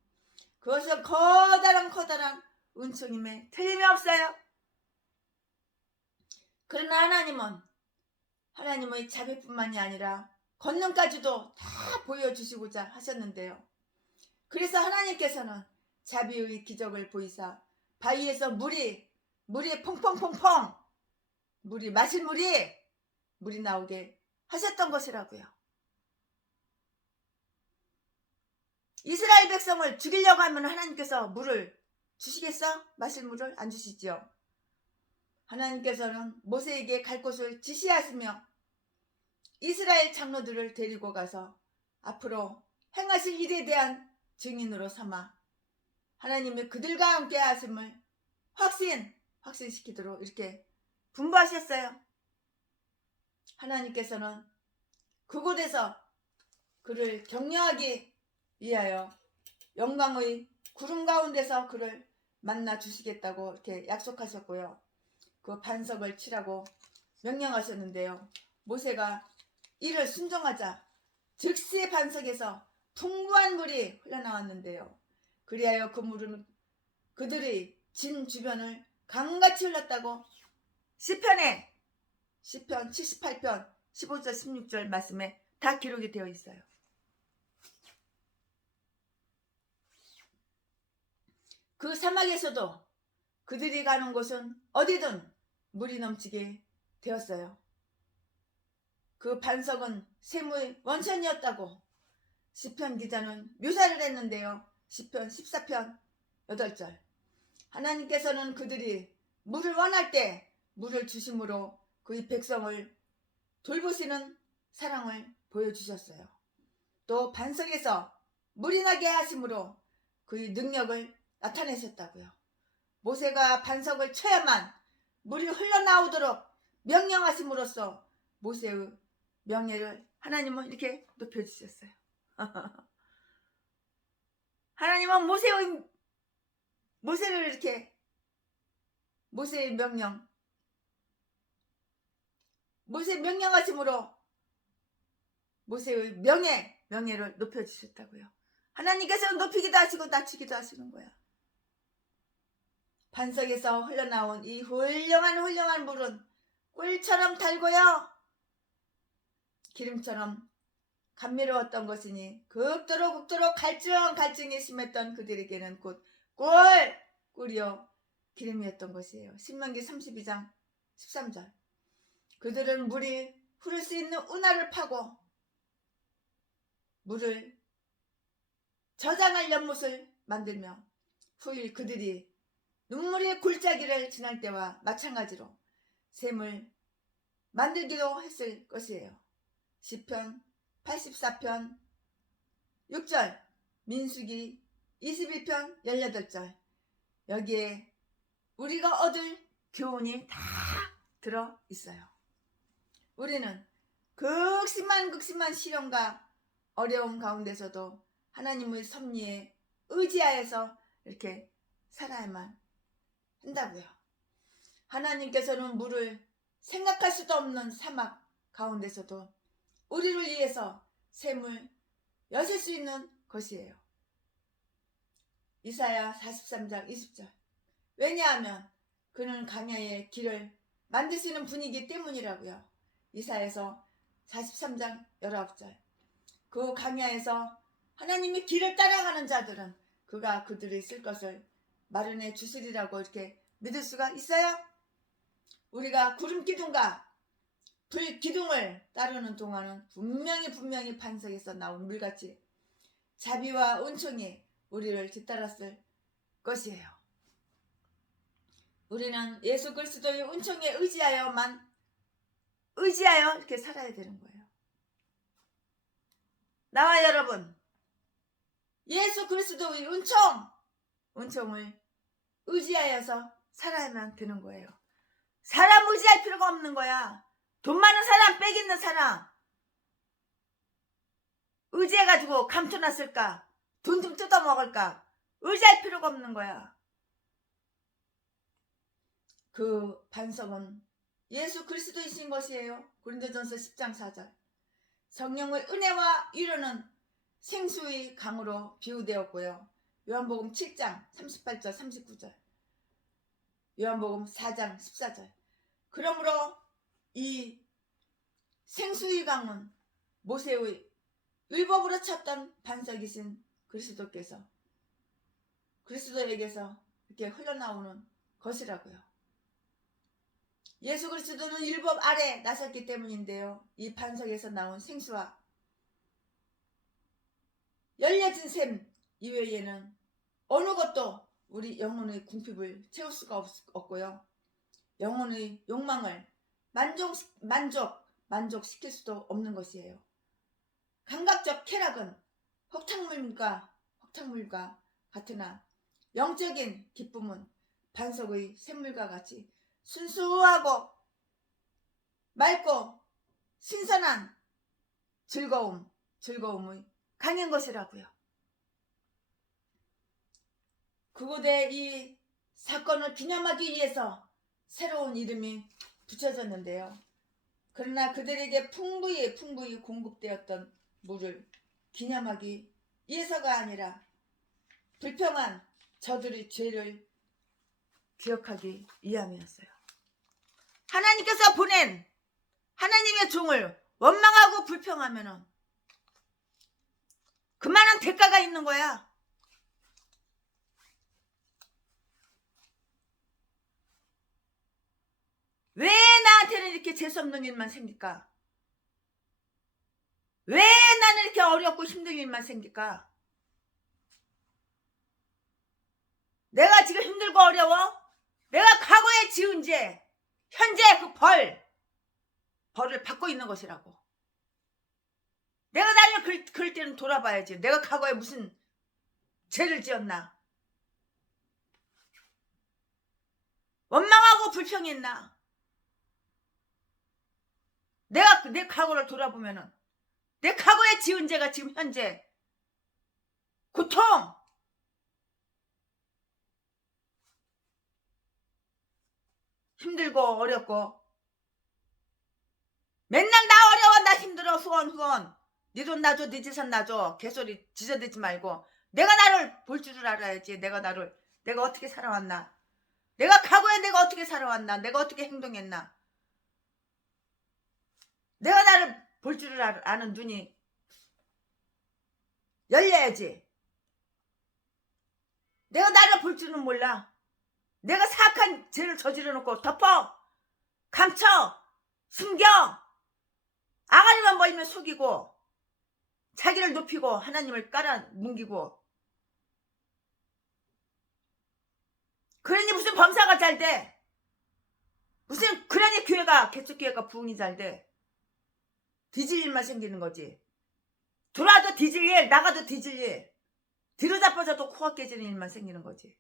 그것은 커다란 은총임에 틀림이 없어요. 그러나 하나님은 하나님의 자비뿐만이 아니라 권능까지도 다 보여주시고자 하셨는데요. 그래서 하나님께서는 자비의 기적을 보이사 바위에서 물이 퐁퐁퐁퐁 마실 물이 나오게 하셨던 것이라고요. 이스라엘 백성을 죽이려고 하면 하나님께서 물을 주시겠어? 마실 물을 안 주시죠. 하나님께서는 모세에게 갈 곳을 지시하시며 이스라엘 장로들을 데리고 가서 앞으로 행하실 일에 대한 증인으로 삼아 하나님의 그들과 함께 하심을 확신시키도록 이렇게 분부하셨어요. 하나님께서는 그곳에서 그를 격려하기 위하여 영광의 구름 가운데서 그를 만나 주시겠다고 이렇게 약속하셨고요. 그 반석을 치라고 명령하셨는데요. 모세가 이를 순종하자 즉시 반석에서 풍부한 물이 흘러나왔는데요. 그리하여 그 물은 그들이 진 주변을 강같이 흘렀다고 시편 78편 15절 16절 말씀에 다 기록이 되어 있어요. 그 사막에서도 그들이 가는 곳은 어디든 물이 넘치게 되었어요. 그 반석은 샘의 원천이었다고 시편 기자는 묘사를 했는데요. 시편 14편 8절. 하나님께서는 그들이 물을 원할 때 물을 주심으로 그의 백성을 돌보시는 사랑을 보여주셨어요. 또 반석에서 물이 나게 하심으로 그의 능력을 나타내셨다고요. 모세가 반석을 쳐야만 물이 흘러나오도록 명령하심으로써 모세의 명예를 하나님은 이렇게 높여주셨어요. 하나님은 모세를 이렇게 모세의 명령하심으로 모세의 명예를 높여주셨다고요. 하나님께서는 높이기도 하시고 낮추기도 하시는 거야. 반석에서 흘러나온 이 훌륭한 물은 꿀처럼 달고요. 기름처럼 감미로웠던 것이니 극도로 갈증이 심했던 그들에게는 곧 꿀이요 기름이었던 것이에요. 신명기 32장 13절. 그들은 물이 흐를 수 있는 운하를 파고 물을 저장할 연못을 만들며 후일 그들이 눈물의 골짜기를 지날 때와 마찬가지로 샘을 만들기도 했을 것이에요. 시편 84편 6절, 민수기 21편 18절. 여기에 우리가 얻을 교훈이 다 들어 있어요. 우리는 극심한 시련과 어려움 가운데서도 하나님의 섭리에 의지하여서 이렇게 살아야만 한다고요. 하나님께서는 물을 생각할 수도 없는 사막 가운데서도 우리를 위해서 샘을 여실 수 있는 것이에요. 이사야 43장 20절. 왜냐하면 그는 광야의 길을 만드시는 분이기 때문이라고요. 이사야서 43장 19절. 그 광야에서 하나님의 길을 따라가는 자들은 그가 그들을 쓸 것을 마련해 주시리라고 이렇게 믿을 수가 있어요. 우리가 구름 기둥과 불 기둥을 따르는 동안은 분명히 반석에서 나온 물같이 자비와 은총이 우리를 뒤따랐을 것이에요. 우리는 예수 그리스도의 은총에 의지하여 이렇게 살아야 되는 거예요. 나와 여러분, 예수 그리스도의 은총을 의지하여서 살아야만 되는 거예요. 사람 의지할 필요가 없는 거야. 돈 많은 사람, 빽 있는 사람 의지해가지고 감춰놨을까? 돈 좀 뜯어먹을까? 의지할 필요가 없는 거야. 그 반석은 예수 그리스도이신 것이에요. 고린도전서 10장 4절. 성령의 은혜와 위로는 생수의 강으로 비유되었고요. 요한복음 7장 38절 39절. 요한복음 4장 14절. 그러므로 이 생수의 강은 모세의 율법으로 쳤던 반석이신 그리스도에게서 이렇게 흘러나오는 것이라고요. 예수 그리스도는 율법 아래 나섰기 때문인데요. 이 반석에서 나온 생수와 열려진 샘 이외에는 어느 것도 우리 영혼의 궁핍을 채울 수가 없고요. 영혼의 욕망을 만족시킬 수도 없는 것이에요. 감각적 쾌락은 흙탕물과 같으나 영적인 기쁨은 반석의 샘물과 같이 순수하고 맑고 신선한 즐거움의 강인 것이라고요. 그곳에 이 사건을 기념하기 위해서 새로운 이름이 붙여졌는데요. 그러나 그들에게 풍부히 공급되었던 물을 기념하기 위해서가 아니라 불평한 저들의 죄를 기억하기 위함이었어요. 하나님께서 보낸 하나님의 종을 원망하고 불평하면은 그만한 대가가 있는 거야. 왜 나한테는 이렇게 재수없는 일만 생길까? 왜 나는 이렇게 어렵고 힘든 일만 생길까? 내가 지금 힘들고 어려워? 내가 과거에 지은 죄, 현재 그 벌을 받고 있는 것이라고. 내가 나를 그럴 때는 돌아봐야지. 내가 과거에 무슨 죄를 지었나? 원망하고 불평했나? 내가 내 과거를 돌아보면은 내 과거에 지은 죄가 지금 현재 고통, 힘들고 어렵고 맨날 나 어려워, 나 힘들어, 후원 네 돈 놔줘, 네 재산 놔줘, 개소리 지저대지 말고 내가 나를 볼 줄을 알아야지. 내가 어떻게 살아왔나, 내가 과거에 내가 어떻게 살아왔나, 내가 어떻게 행동했나, 내가 나를 볼 줄을 아는 눈이 열려야지. 내가 나를 볼 줄은 몰라. 내가 사악한 죄를 저질러 놓고 덮어, 감춰, 숨겨, 아가리만 보이면 속이고 자기를 높이고 하나님을 깔아뭉기고, 그러니 무슨 범사가 잘 돼? 그러니 개척교회가 부흥이 잘 돼? 뒤질 일만 생기는 거지. 들어와도 뒤질 일, 나가도 뒤질 일, 뒤로 자빠져도 코가 깨지는 일만 생기는 거지.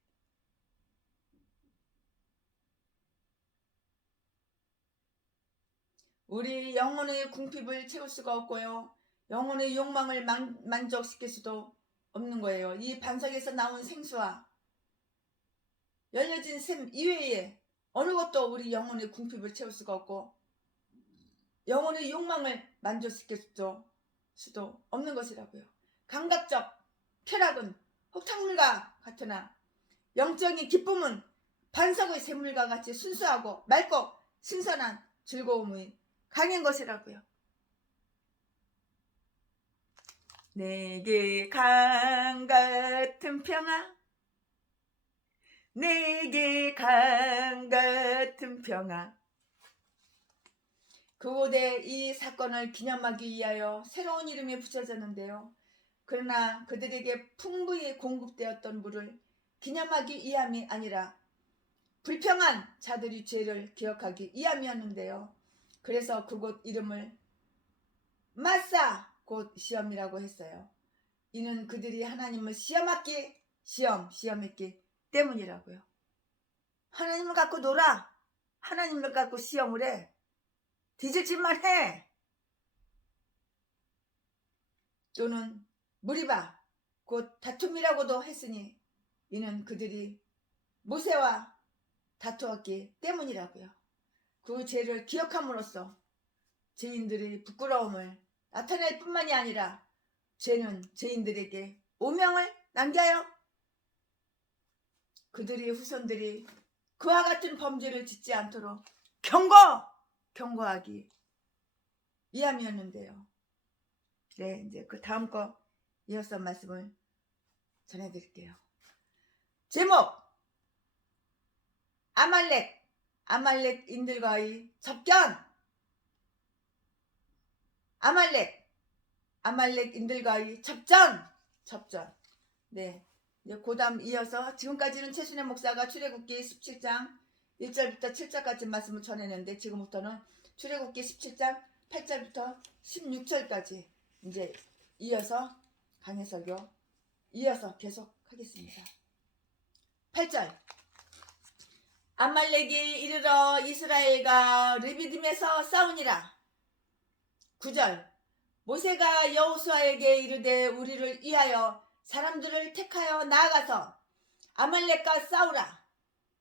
우리 영혼의 궁핍을 채울 수가 없고요, 영혼의 욕망을 만족시킬 수도 없는 거예요. 이 반석에서 나온 생수와 열려진 샘 이외에 어느 것도 우리 영혼의 궁핍을 채울 수가 없고 영혼의 욕망을 만족시킬 수도 없는 것이라고요. 감각적 쾌락은 혹탕물과 같으나 영적인 기쁨은 반석의 샘물과 같이 순수하고 맑고 신선한 즐거움이 강한 것이라고요. 내게 강 같은 평화, 내게 강 같은 평화. 그곳에 이 사건을 기념하기 위하여 새로운 이름이 붙여졌는데요. 그러나 그들에게 풍부히 공급되었던 물을 기념하기 위함이 아니라 불평한 자들의 죄를 기억하기 위함이었는데요. 그래서 그곳 이름을 마사 곧 시험이라고 했어요. 이는 그들이 하나님을 시험했기 때문이라고요. 하나님을 갖고 놀아, 하나님을 갖고 시험을 해, 뒤질짓만 해, 또는 무리바 곧 다툼이라고도 했으니 이는 그들이 모세와 다투었기 때문이라고요. 그 죄를 기억함으로써 죄인들의 부끄러움을 나타낼 뿐만이 아니라 죄는 죄인들에게 오명을 남겨요. 그들의 후손들이 그와 같은 범죄를 짓지 않도록 경고하기 위함이었는데요. 네, 이제 그 다음 거 이어서 말씀을 전해드릴게요. 제목, 아말렉인들과의 접견. 아말렉인들과의 접전. 네, 이제 고담 이어서 지금까지는 최순애 목사가 출애굽기 17장 1절부터 7절까지 말씀을 전했는데, 지금부터는 출애굽기 17장 8절부터 16절까지 이제 이어서 강해설교 이어서 계속 하겠습니다. 8절, 아말렉이 이르러 이스라엘과 르비딤에서 싸우니라. 9절, 모세가 여호수아에게 이르되 우리를 위하여 사람들을 택하여 나아가서 아말렉과 싸우라.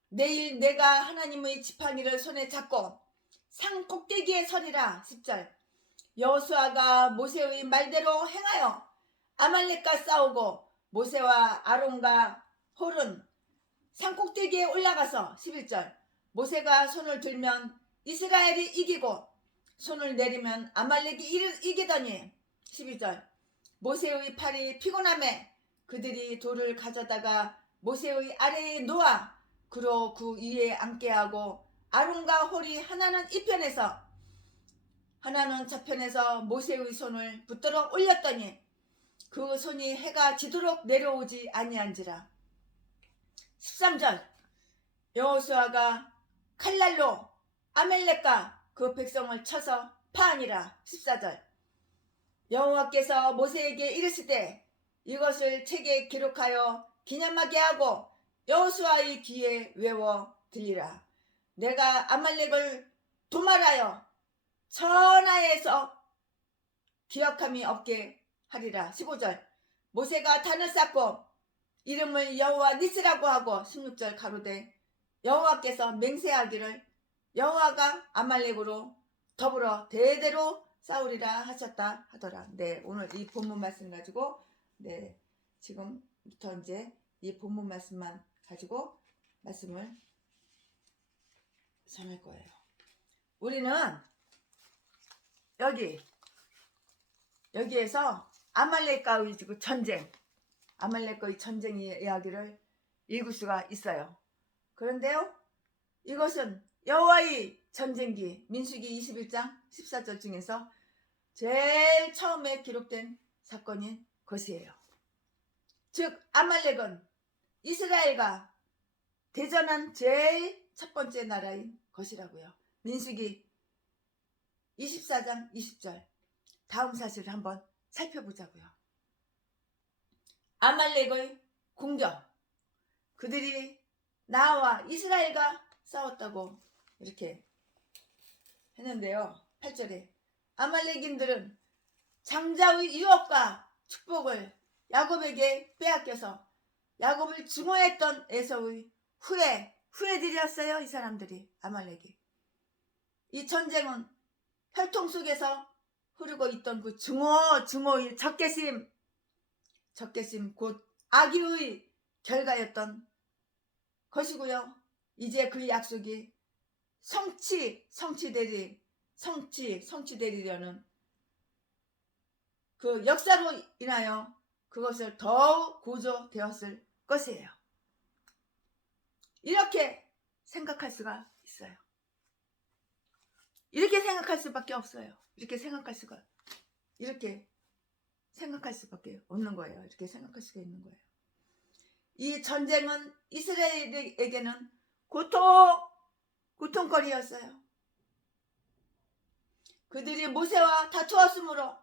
내일 내가 하나님의 지팡이를 손에 잡고 산 꼭대기에 서리라. 10절. 여호수아가 모세의 말대로 행하여 아말렉과 싸우고 모세와 아론과 홀은 산 꼭대기에 올라가서 11절. 모세가 손을 들면 이스라엘이 이기고 손을 내리면 아말렉이 이기더니 12절. 모세의 팔이 피곤함에 그들이 돌을 가져다가 모세의 아래에 놓아 그로 그 위에 앉게 하고 아론과 홀이 하나는 이편에서 하나는 저편에서 모세의 손을 붙들어 올렸더니 그 손이 해가 지도록 내려오지 아니한지라. 13절. 여호수아가 칼날로 아말렉과 그 백성을 쳐서 파하니라. 14절. 여호와께서 모세에게 이르시되 이것을 책에 기록하여 기념하게 하고 여호수아의 귀에 외워 들리라. 내가 아말렉을 도말하여 천하에서 기억함이 없게 하리라. 15절. 모세가 단을 쌓고 이름을 여호와 니스라고 하고 16절 가로되 여호와께서 맹세하기를 여호와가 아말렉으로 더불어 대대로 싸우리라 하셨다 하더라. 네, 오늘 이 본문 말씀 가지고 지금부터 이제 이 본문 말씀만 가지고 말씀을 전할 거예요. 우리는 여기에서 아말렉과의 전쟁, 아말렉과의 전쟁의 이야기를 읽을 수가 있어요. 그런데요, 이것은 여호와의 전쟁기 민수기 21장 14절 중에서 제일 처음에 기록된 사건인 것이에요. 즉 아말렉은 이스라엘과 대전한 제일 첫 번째 나라인 것이라고요. 민수기 24장 20절. 다음 사실을 한번 살펴보자고요. 아말렉의 공격. 그들이 나와 이스라엘과 싸웠다고 이렇게 했는데요. 8절에 아말렉인들은 장자의 유업과 축복을 야곱에게 빼앗겨서 야곱을 증오했던 에서의 후예들이었어요. 이 사람들이 아말렉이. 이 전쟁은 혈통 속에서 흐르고 있던 그 증오의 적개심 곧 악의의 결과였던 것이고요. 이제 그 약속이 성취되리려는 그 역사로 인하여 그것을 더욱 고조되었을 것이에요. 이렇게 생각할 수가 있어요. 이렇게 생각할 수밖에 없어요. 이렇게 생각할 수밖에 없는 거예요. 이렇게 생각할 수가 있는 거예요. 이 전쟁은 이스라엘에게는 고통거리였어요. 그들이 모세와 다투었으므로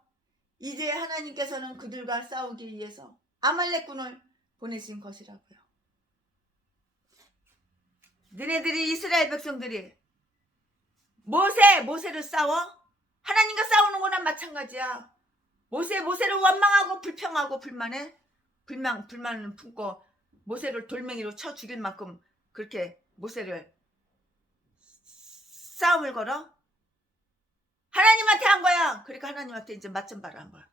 이제 하나님께서는 그들과 싸우기 위해서 아말렉군을 보내신 것이라고요. 너네들이 이스라엘 백성들이 모세를 싸워? 하나님과 싸우는 거나 마찬가지야. 모세를 원망하고 불평하고 불만을 품고 모세를 돌멩이로 쳐 죽일 만큼 그렇게 모세를 싸움을 걸어? 하나님한테 한 거야. 그러니까 하나님한테 이제 맞점발을 한 거야.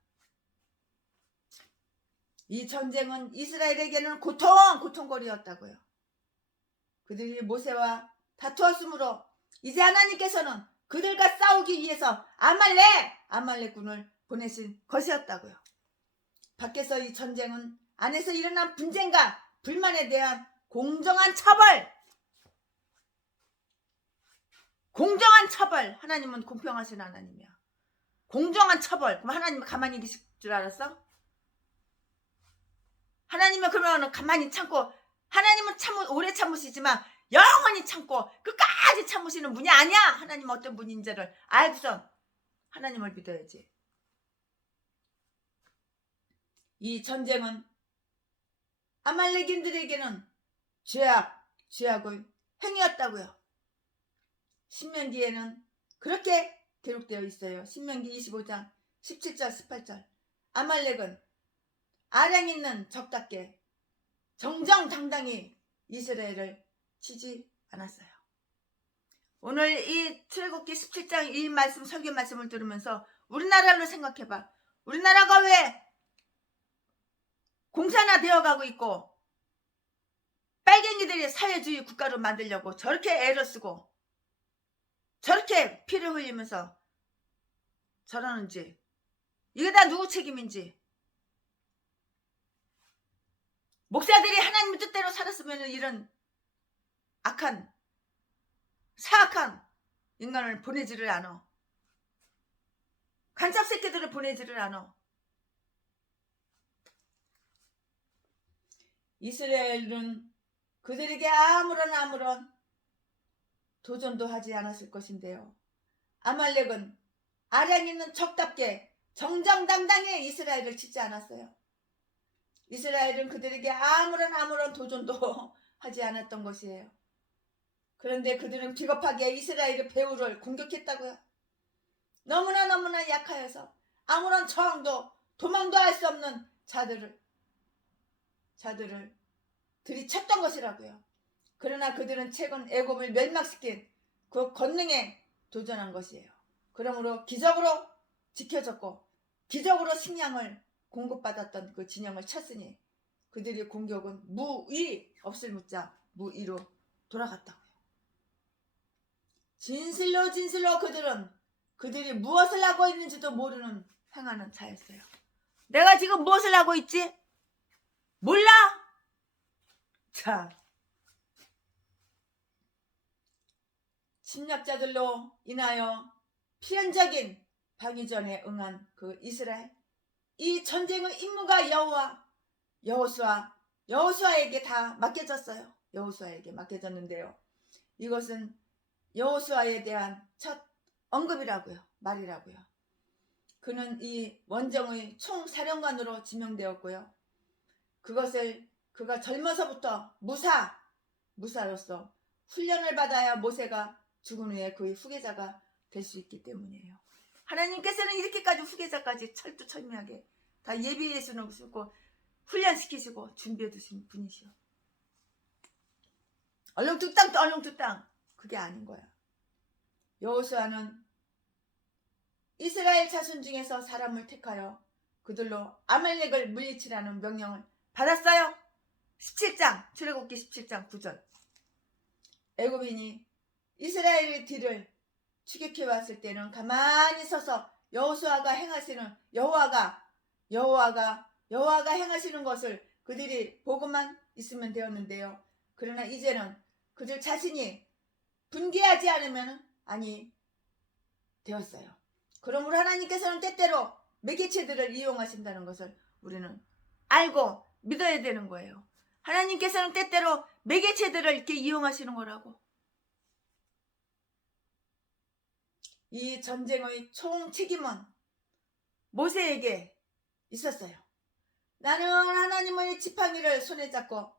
이 전쟁은 이스라엘에게는 고통거리였다고요. 그들이 모세와 다투었으므로 이제 하나님께서는 그들과 싸우기 위해서 아말렉군을 보내신 것이었다고요. 밖에서 이 전쟁은 안에서 일어난 분쟁과 불만에 대한 공정한 처벌. 하나님은 공평하신 하나님이야. 공정한 처벌. 그럼 하나님은 가만히 계실 줄 알았어? 하나님은 그러면 가만히 참고, 하나님은 오래 참으시지만 영원히 참고 끝까지 참으시는 분이 아니야. 하나님은 어떤 분인지를 알고선 하나님을 믿어야지. 이 전쟁은 아말렉인들에게는 죄악의 행위였다고요. 신명기에는 그렇게 기록되어 있어요. 신명기 25장 17절 18절. 아말렉은 아량 있는 적답게 정정당당히 이스라엘을 치지 않았어요. 오늘 이 출애굽기 17장 이 말씀, 설교 말씀을 들으면서 우리나라로 생각해봐. 우리나라가 왜 공산화되어 있고 빨갱이들이 사회주의 국가로 만들려고 저렇게 애를 쓰고 저렇게 피를 흘리면서 저러는지, 이게 다 누구 책임인지. 목사들이 하나님의 뜻대로 살았으면 이런 악한 사악한 인간을 보내지를 않아. 간첩 새끼들을 보내지를 않아. 이스라엘은 그들에게 아무런 도전도 하지 않았을 것인데요. 아말렉은 아량 있는 적답게 정정당당히 이스라엘을 치지 않았어요. 이스라엘은 그들에게 아무런 도전도 하지 않았던 것이에요. 그런데 그들은 비겁하게 이스라엘의 배후를 공격했다고요. 너무나 약하여서 아무런 저항도 도망도 할 수 없는 자들을 들이쳤던 것이라고요. 그러나 그들은 최근 애굽을 멸망시킨 그 권능에 도전한 것이에요. 그러므로 기적으로 지켜졌고 기적으로 식량을 공급받았던 그 진영을 쳤으니 그들의 공격은 무의 없을 묻자 무의로 돌아갔다고요. 진실로 그들이 무엇을 하고 있는지도 모르는 행하는 자였어요. 내가 지금 무엇을 하고 있지? 몰라? 자, 침략자들로 인하여 필연적인 방위전에 응한 그 이스라엘, 이 전쟁의 임무가 여호수아에게 다 맡겨졌어요. 여호수아에게 맡겨졌는데요. 이것은 여호수아에 대한 첫 언급이라고요. 말이라고요. 그는 이 원정의 총사령관으로 지명되었고요. 그것을 그가 젊어서부터 무사로서 훈련을 받아야 모세가 죽은 후에 그의 후계자가 될 수 있기 때문이에요. 하나님께서는 이렇게까지 후계자까지 철두철미하게 다 예비해 주시고 훈련시키시고 준비해 두신 분이시오. 얼렁뚱땅 그게 아닌 거야. 여호수아는 이스라엘 자손 중에서 사람을 택하여 그들로 아말렉을 물리치라는 명령을 받았어요. 17장 출애굽기 17장 9절. 애굽인이 이스라엘의 뒤를 추격해 왔을 때는 가만히 서서 여호수아가 행하시는 여호와가 행하시는 것을 그들이 보고만 있으면 되었는데요. 그러나 이제는 그들 자신이 분개하지 않으면 아니 되었어요. 그러므로 하나님께서는 때때로 매개체들을 이용하신다는 것을 우리는 알고 믿어야 되는 거예요. 하나님께서는 때때로 매개체들을 이렇게 이용하시는 거라고. 이 전쟁의 총책임은 모세에게 있었어요. 나는 하나님의 지팡이를 손에 잡고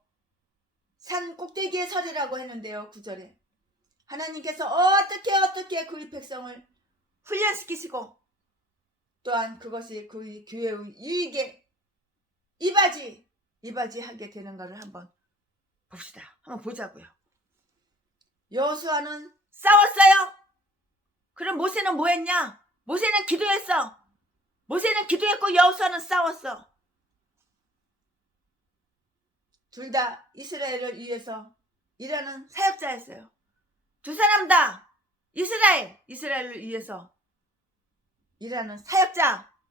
산 꼭대기에 서리라고 했는데요. 9절에 하나님께서 어떻게 그의 백성을 훈련시키시고 또한 그것이 그의 교회의 유익에 이바지하게 되는가를 한번 봅시다. 한번 보자고요. 여호수아는 싸웠어요. 그럼 모세는 뭐 했냐? 모세는 기도했어. 모세는 기도했고 여호수아는 싸웠어. 둘 다 이스라엘을 위해서 일하는 사역자였어요. 두 사람 다 이스라엘을 위해서 일하는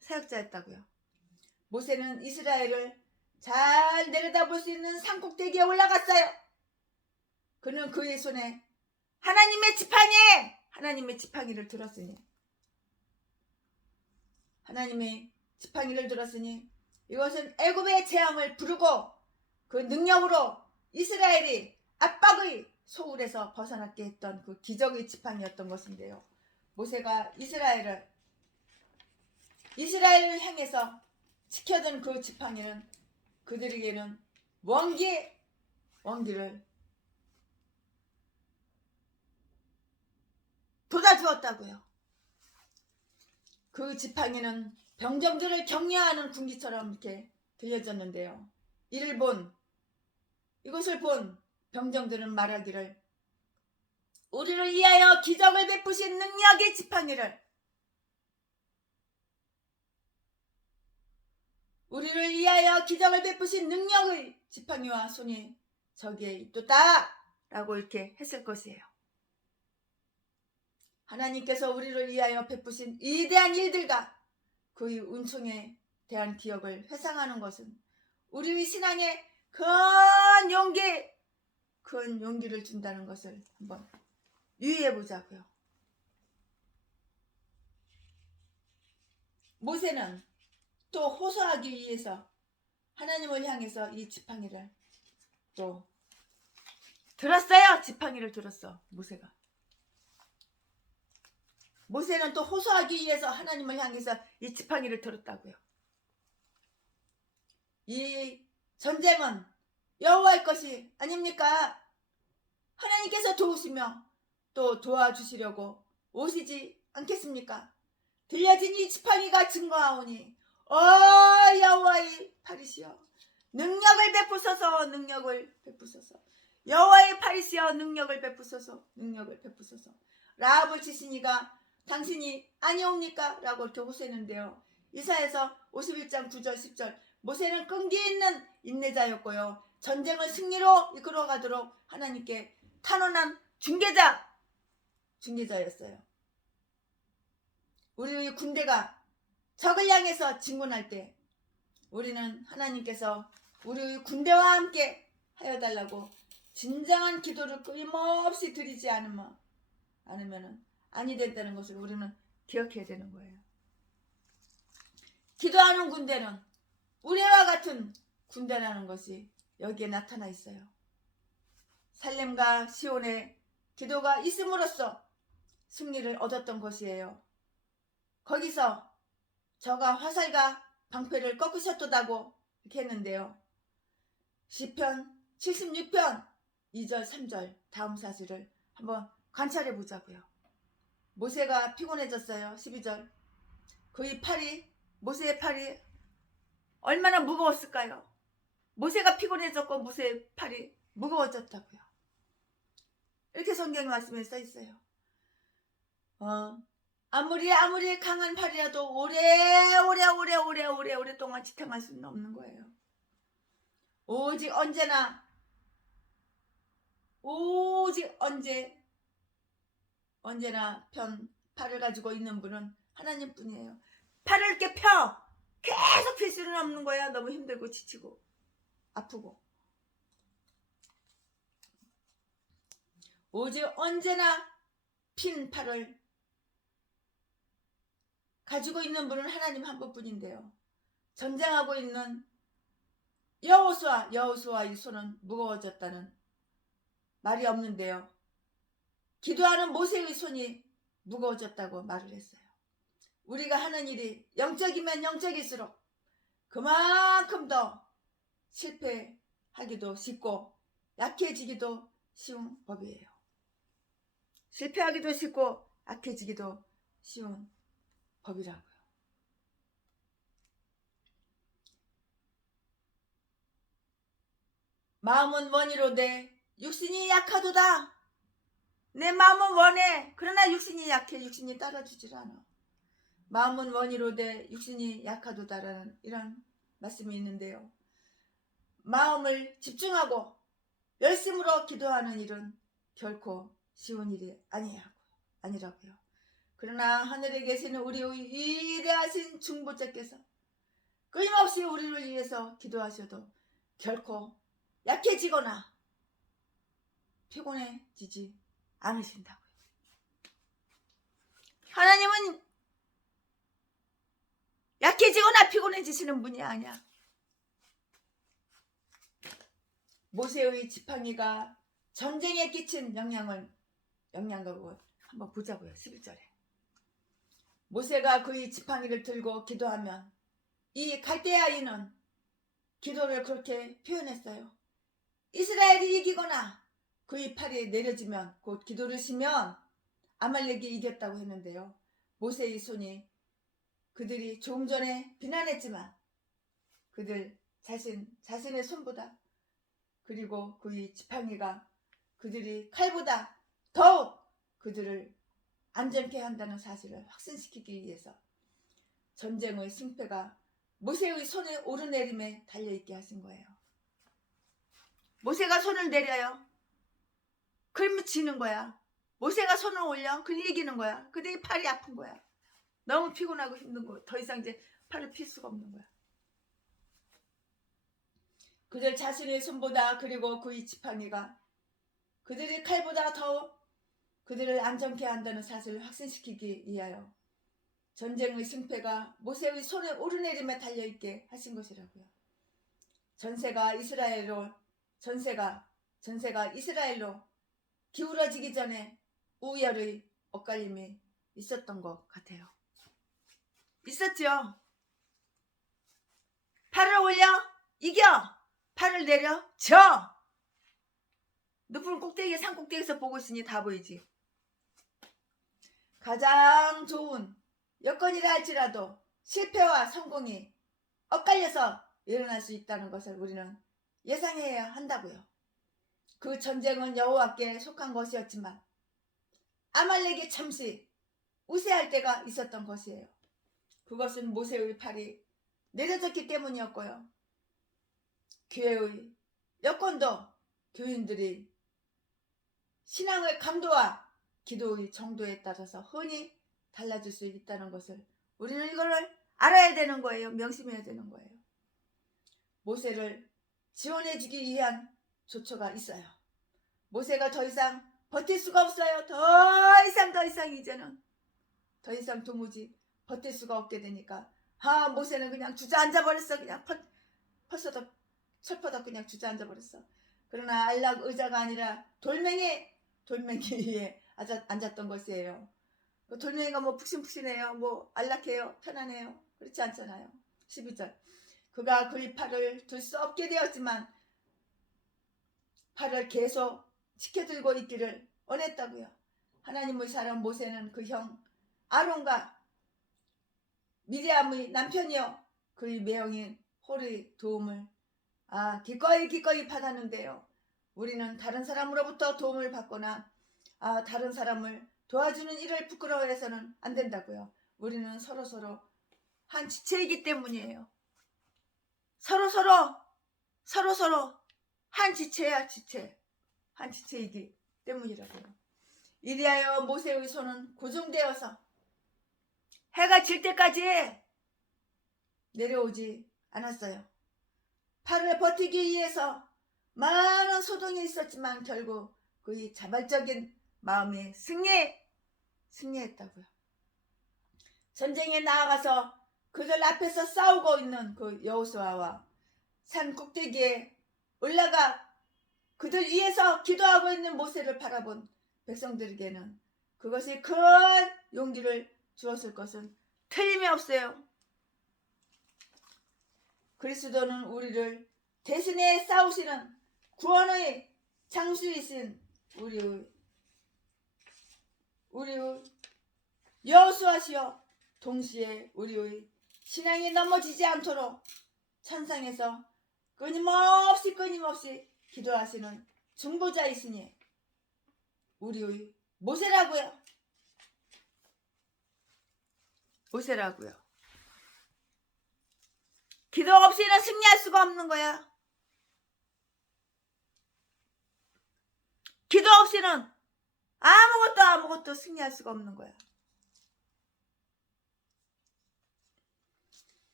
사역자였다고요. 모세는 이스라엘을 잘 내려다볼 수 있는 산꼭대기에 올라갔어요. 그는 그의 손에 하나님의 지팡이를 들었으니 이것은 애굽의 재앙을 부르고 그 능력으로 이스라엘이 압박의 소울에서 벗어났게 했던 그 기적의 지팡이였던 것인데요. 모세가 이스라엘을 향해서 지켜둔 그 지팡이는 그들에게는 원기를 돋아주었다고요. 그 지팡이는 병정들을 격려하는 군기처럼 이렇게 들려졌는데요. 이를 본 이것을 본 병정들은 말하기를 우리를 위하여 기적을 베푸신 능력의 지팡이를 우리를 위하여 기적을 베푸신 능력의 지팡이와 손이 저기에 있도다 라고 이렇게 했을 것이에요. 하나님께서 우리를 위하여 베푸신 위대한 일들과 그의 은총에 대한 기억을 회상하는 것은 우리의 신앙에 큰 용기를 준다는 것을 한번 유의해 보자고요. 모세는 또 호소하기 위해서 하나님을 향해서 이 지팡이를 또 들었어요. 지팡이를 들었어. 모세는 또 호소하기 위해서 하나님을 향해서 이 지팡이를 들었다고요. 이 전쟁은 여호와의 것이 아닙니까? 하나님께서 도우시며 또 도와주시려고 오시지 않겠습니까? 들려진 이 지팡이가 증거하오니 여호와의 팔이시여 능력을 베푸소서 여호와의 팔이시여 능력을 베푸소서 라합을 치시니가 당신이 아니옵니까? 라고 이렇게 호소했는데요. 이사야서 51장 9절 10절 모세는 끈기 있는 인내자였고요. 전쟁을 승리로 이끌어가도록 하나님께 탄원한 중개자였어요. 우리의 군대가 적을 향해서 진군할 때 우리는 하나님께서 우리의 군대와 함께 하여달라고 진정한 기도를 끊임없이 드리지 않으면 아니 된다는 것을 우리는 기억해야 되는 거예요. 기도하는 군대는 우리와 같은 군대라는 것이 여기에 나타나 있어요. 살렘과 시온에 기도가 있음으로써 승리를 얻었던 것이에요. 거기서 저가 화살과 방패를 꺾으셨도다고 이렇게 했는데요. 시편 76편 2절 3절 다음 사실을 한번 관찰해 보자고요. 모세가 피곤해졌어요. 12절 모세의 팔이 얼마나 무거웠을까요? 모세가 피곤해졌고 모세의 팔이 무거워졌다고요. 이렇게 성경 말씀에 써 있어요. 아무리 강한 팔이라도 오래동안 지탱할 수는 없는 거예요. 오직 언제나 팔을 가지고 있는 분은 하나님뿐이에요. 팔을 이렇게 계속 펼 수는 없는 거야. 너무 힘들고 지치고 아프고. 오직 언제나 핀 팔을 가지고 있는 분은 하나님 한 분뿐인데요. 전쟁하고 있는 여호수아의 손은 무거워졌다는 말이 없는데요. 기도하는 모세의 손이 무거워졌다고 말을 했어요. 우리가 하는 일이 영적이면 영적일수록 그만큼 더 실패하기도 쉽고 약해지기도 쉬운 법이에요. 실패하기도 쉽고 약해지기도 쉬운 법이라고요. 마음은 원이로되 육신이 약하도다. 내 마음은 원해. 그러나 육신이 약해. 육신이 따라주질 않아. 마음은 원이로되 육신이 약하도다라는 이런 말씀이 있는데요. 마음을 집중하고 열심으로 기도하는 일은 결코 쉬운 일이 아니라고요. 그러나 하늘에 계시는 우리의 위대하신 중보자께서 끊임없이 우리를 위해서 기도하셔도 결코 약해지거나 피곤해지지 않으신다고요. 하나님은 약해지거나 피곤해지시는 분이 아니야. 모세의 지팡이가 전쟁에 끼친 영향을 한번 보자고요. 11절에 모세가 그의 지팡이를 들고 기도하면 이 갈대아인은 기도를 그렇게 표현했어요. 이스라엘이 이기거나 그의 팔이 내려지면 곧 기도를 쉬면 아말렉이 이겼다고 했는데요. 모세의 손이 그들이 조금 전에 비난했지만 그들 자신의 손보다 그리고 그의 지팡이가 그들이 칼보다 더욱 그들을 안전케 한다는 사실을 확신시키기 위해서 전쟁의 승패가 모세의 손에 오르내림에 달려있게 하신 거예요. 모세가 손을 내려요. 그러면 지는 거야. 모세가 손을 올려. 그럼 이기는 거야. 근데 이 팔이 아픈 거야. 너무 피곤하고 힘든 거. 더 이상 이제 팔을 필 수가 없는 거야. 그들 자신의 손보다 그리고 그의 지팡이가 그들의 칼보다 더욱 그들을 안전케 한다는 사실을 확신시키기 위하여 전쟁의 승패가 모세의 손에 오르내림에 달려있게 하신 것이라고요. 전세가 이스라엘로 기울어지기 전에 우열의 엇갈림이 있었던 것 같아요. 있었죠. 팔을 올려 이겨, 팔을 내려 져. 높은 꼭대기에 산 꼭대기에서 보고 있으니 다 보이지. 가장 좋은 여건이라 할지라도 실패와 성공이 엇갈려서 일어날 수 있다는 것을 우리는 예상해야 한다고요. 그 전쟁은 여호와께 속한 것이었지만 아말렉이 잠시 우세할 때가 있었던 것이에요. 그것은 모세의 팔이 내려졌기 때문이었고요. 교회의 여건도 교인들이 신앙의 강도와 기도의 정도에 따라서 흔히 달라질 수 있다는 것을 우리는 이걸 알아야 되는 거예요. 명심해야 되는 거예요. 모세를 지원해 주기 위한 조처가 있어요. 모세가 더 이상 버틸 수가 없어요. 더 이상 이제는 더 이상 도무지 버틸 수가 없게 되니까 모세는 그냥 주저앉아 버렸어. 그냥 철퍼덕 그냥 주저앉아 버렸어. 그러나 안락 의자가 아니라 돌멩이 위에 앉았던 것이에요. 돌멩이가 뭐 푹신푹신해요. 뭐 안락해요. 편안해요. 그렇지 않잖아요. 12절 그가 그의 팔을 들 수 없게 되었지만 팔을 계속 지켜들고 있기를 원했다고요. 하나님의 사람 모세는 그 형 아론과 미리암의 남편이요 그의 매형인 홀의 도움을 기꺼이 받았는데요. 우리는 다른 사람으로부터 도움을 받거나 다른 사람을 도와주는 일을 부끄러워해서는 안 된다고요. 우리는 서로 한 지체이기 때문이에요. 서로 한 지체야. 한 지체이기 때문이라고요. 이리하여 모세의 손은 고정되어서 해가 질 때까지 내려오지 않았어요. 팔을 버티기 위해서 많은 소동이 있었지만 결국 그의 자발적인 마음이 승리했다고요. 전쟁에 나아가서 그들 앞에서 싸우고 있는 그 여호수아와 산 꼭대기에 올라가 그들 위에서 기도하고 있는 모세를 바라본 백성들에게는 그것이 큰 용기를 주었을 것은 틀림이 없어요. 그리스도는 우리를 대신에 싸우시는 구원의 장수이신 우리의 여호수아시여 동시에 우리의 신앙이 넘어지지 않도록 천상에서 끊임없이 기도하시는 중보자이시니 우리의 모세라고요. 기도 없이는 승리할 수가 없는 거야. 기도 없이는 아무것도 승리할 수가 없는 거야.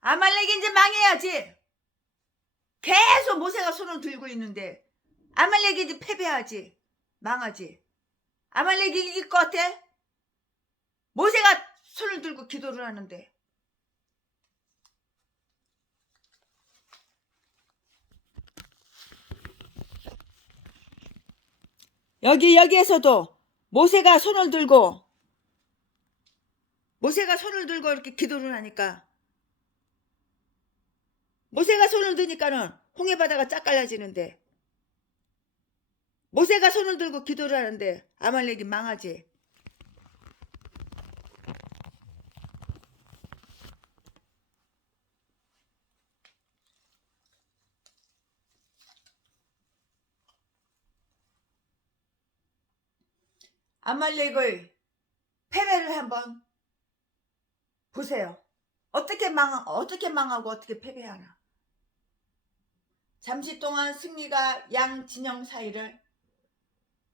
아말렉이 이제 망해야지. 계속 모세가 손을 들고 있는데 아말렉이 이제 패배하지. 망하지. 아말렉이 이길 것 같아? 모세가 손을 들고 기도를 하는데. 여기에서도 모세가 손을 들고 이렇게 기도를 하니까 모세가 손을 드니까는 홍해바다가 쫙 갈라지는데 모세가 손을 들고 기도를 하는데 아말렉이 망하지. 아말렉의 패배를 한번 보세요. 어떻게 망하고 어떻게 패배하나. 잠시 동안 승리가 양 진영 사이를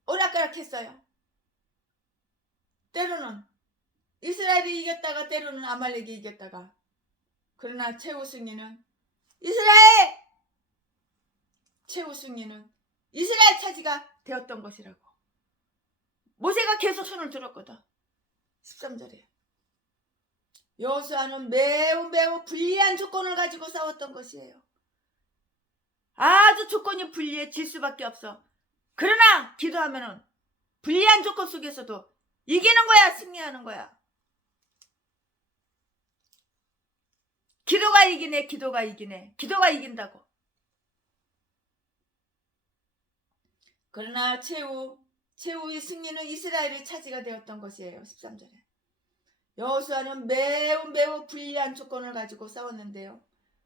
오락가락했어요. 때로는 이스라엘이 이겼다가 때로는 아말렉이 이겼다가. 그러나 최후 승리는 이스라엘! 최후 승리는 이스라엘 차지가 되었던 것이라고. 모세가 계속 손을 들었거든. 13절에 여호수아는 매우 불리한 조건을 가지고 싸웠던 것이에요. 아주 조건이 불리해질 수밖에 없어. 그러나 기도하면은 불리한 조건 속에서도 이기는 거야, 승리하는 거야. 기도가 이기네. 기도가 이긴다고. 그러나 최후의 승리는 이스라엘의 차지가 되었던 것이에요. 13절에 여호수아는 매우 불리한 조건을 가지고 싸웠는데요.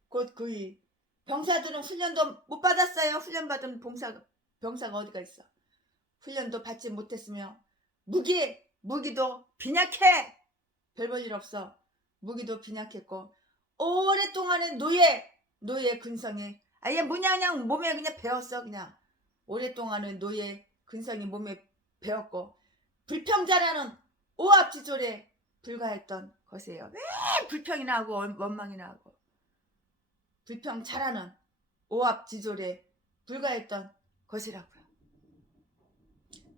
곧 그의 병사들은 훈련도 못 받았어요. 훈련받은 병사가 어디가 있어. 훈련도 받지 못했으며 무기도 빈약해. 별 볼 일 없어. 무기도 빈약했고 오랫동안의 노예 근성이 아예 그냥 몸에 그냥 배웠어. 그냥 오랫동안의 노예 근성이 몸에 배웠고 불평자라는 오합지졸에 불과했던 것이에요. 왜 불평이나 하고 원망이나 하고 불평 잘하는 오합지졸에 불과했던 것이라고요.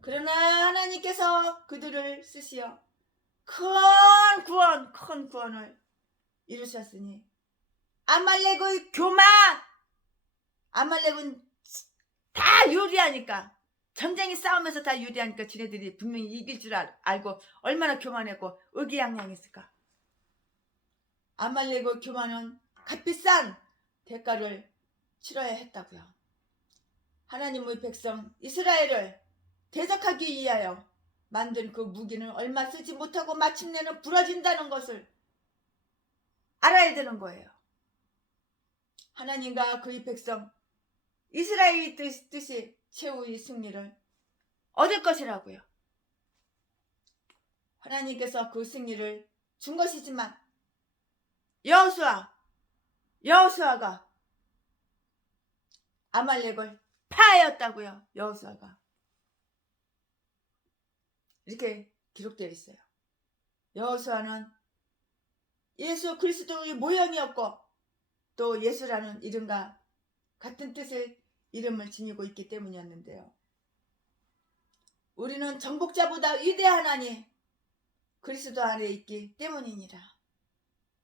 그러나 하나님께서 그들을 쓰시어 큰 구원을 이루셨으니 아말렉의 교만, 아말렉은 다 유리하니까, 전쟁이 싸우면서 다 유리하니까 지네들이 분명히 이길 줄 알고 얼마나 교만했고 의기양양했을까. 아말렉의 교만은 값비싼 대가를 치러야 했다고요. 하나님의 백성 이스라엘을 대적하기 위하여 만든 그 무기는 얼마 쓰지 못하고 마침내는 부러진다는 것을 알아야 되는 거예요. 하나님과 그의 백성 이스라엘의 뜻이 최후의 승리를 얻을 것이라고요. 하나님께서 그 승리를 준 것이지만 여호수아가 아말렉을 파하였다고요. 여호수아가 이렇게 기록되어 있어요. 여호수아는 예수 그리스도의 모형이었고 또 예수라는 이름과 같은 뜻의 이름을 지니고 있기 때문이었는데요. 우리는 정복자보다 위대한 하나님 그리스도 안에 있기 때문이니라.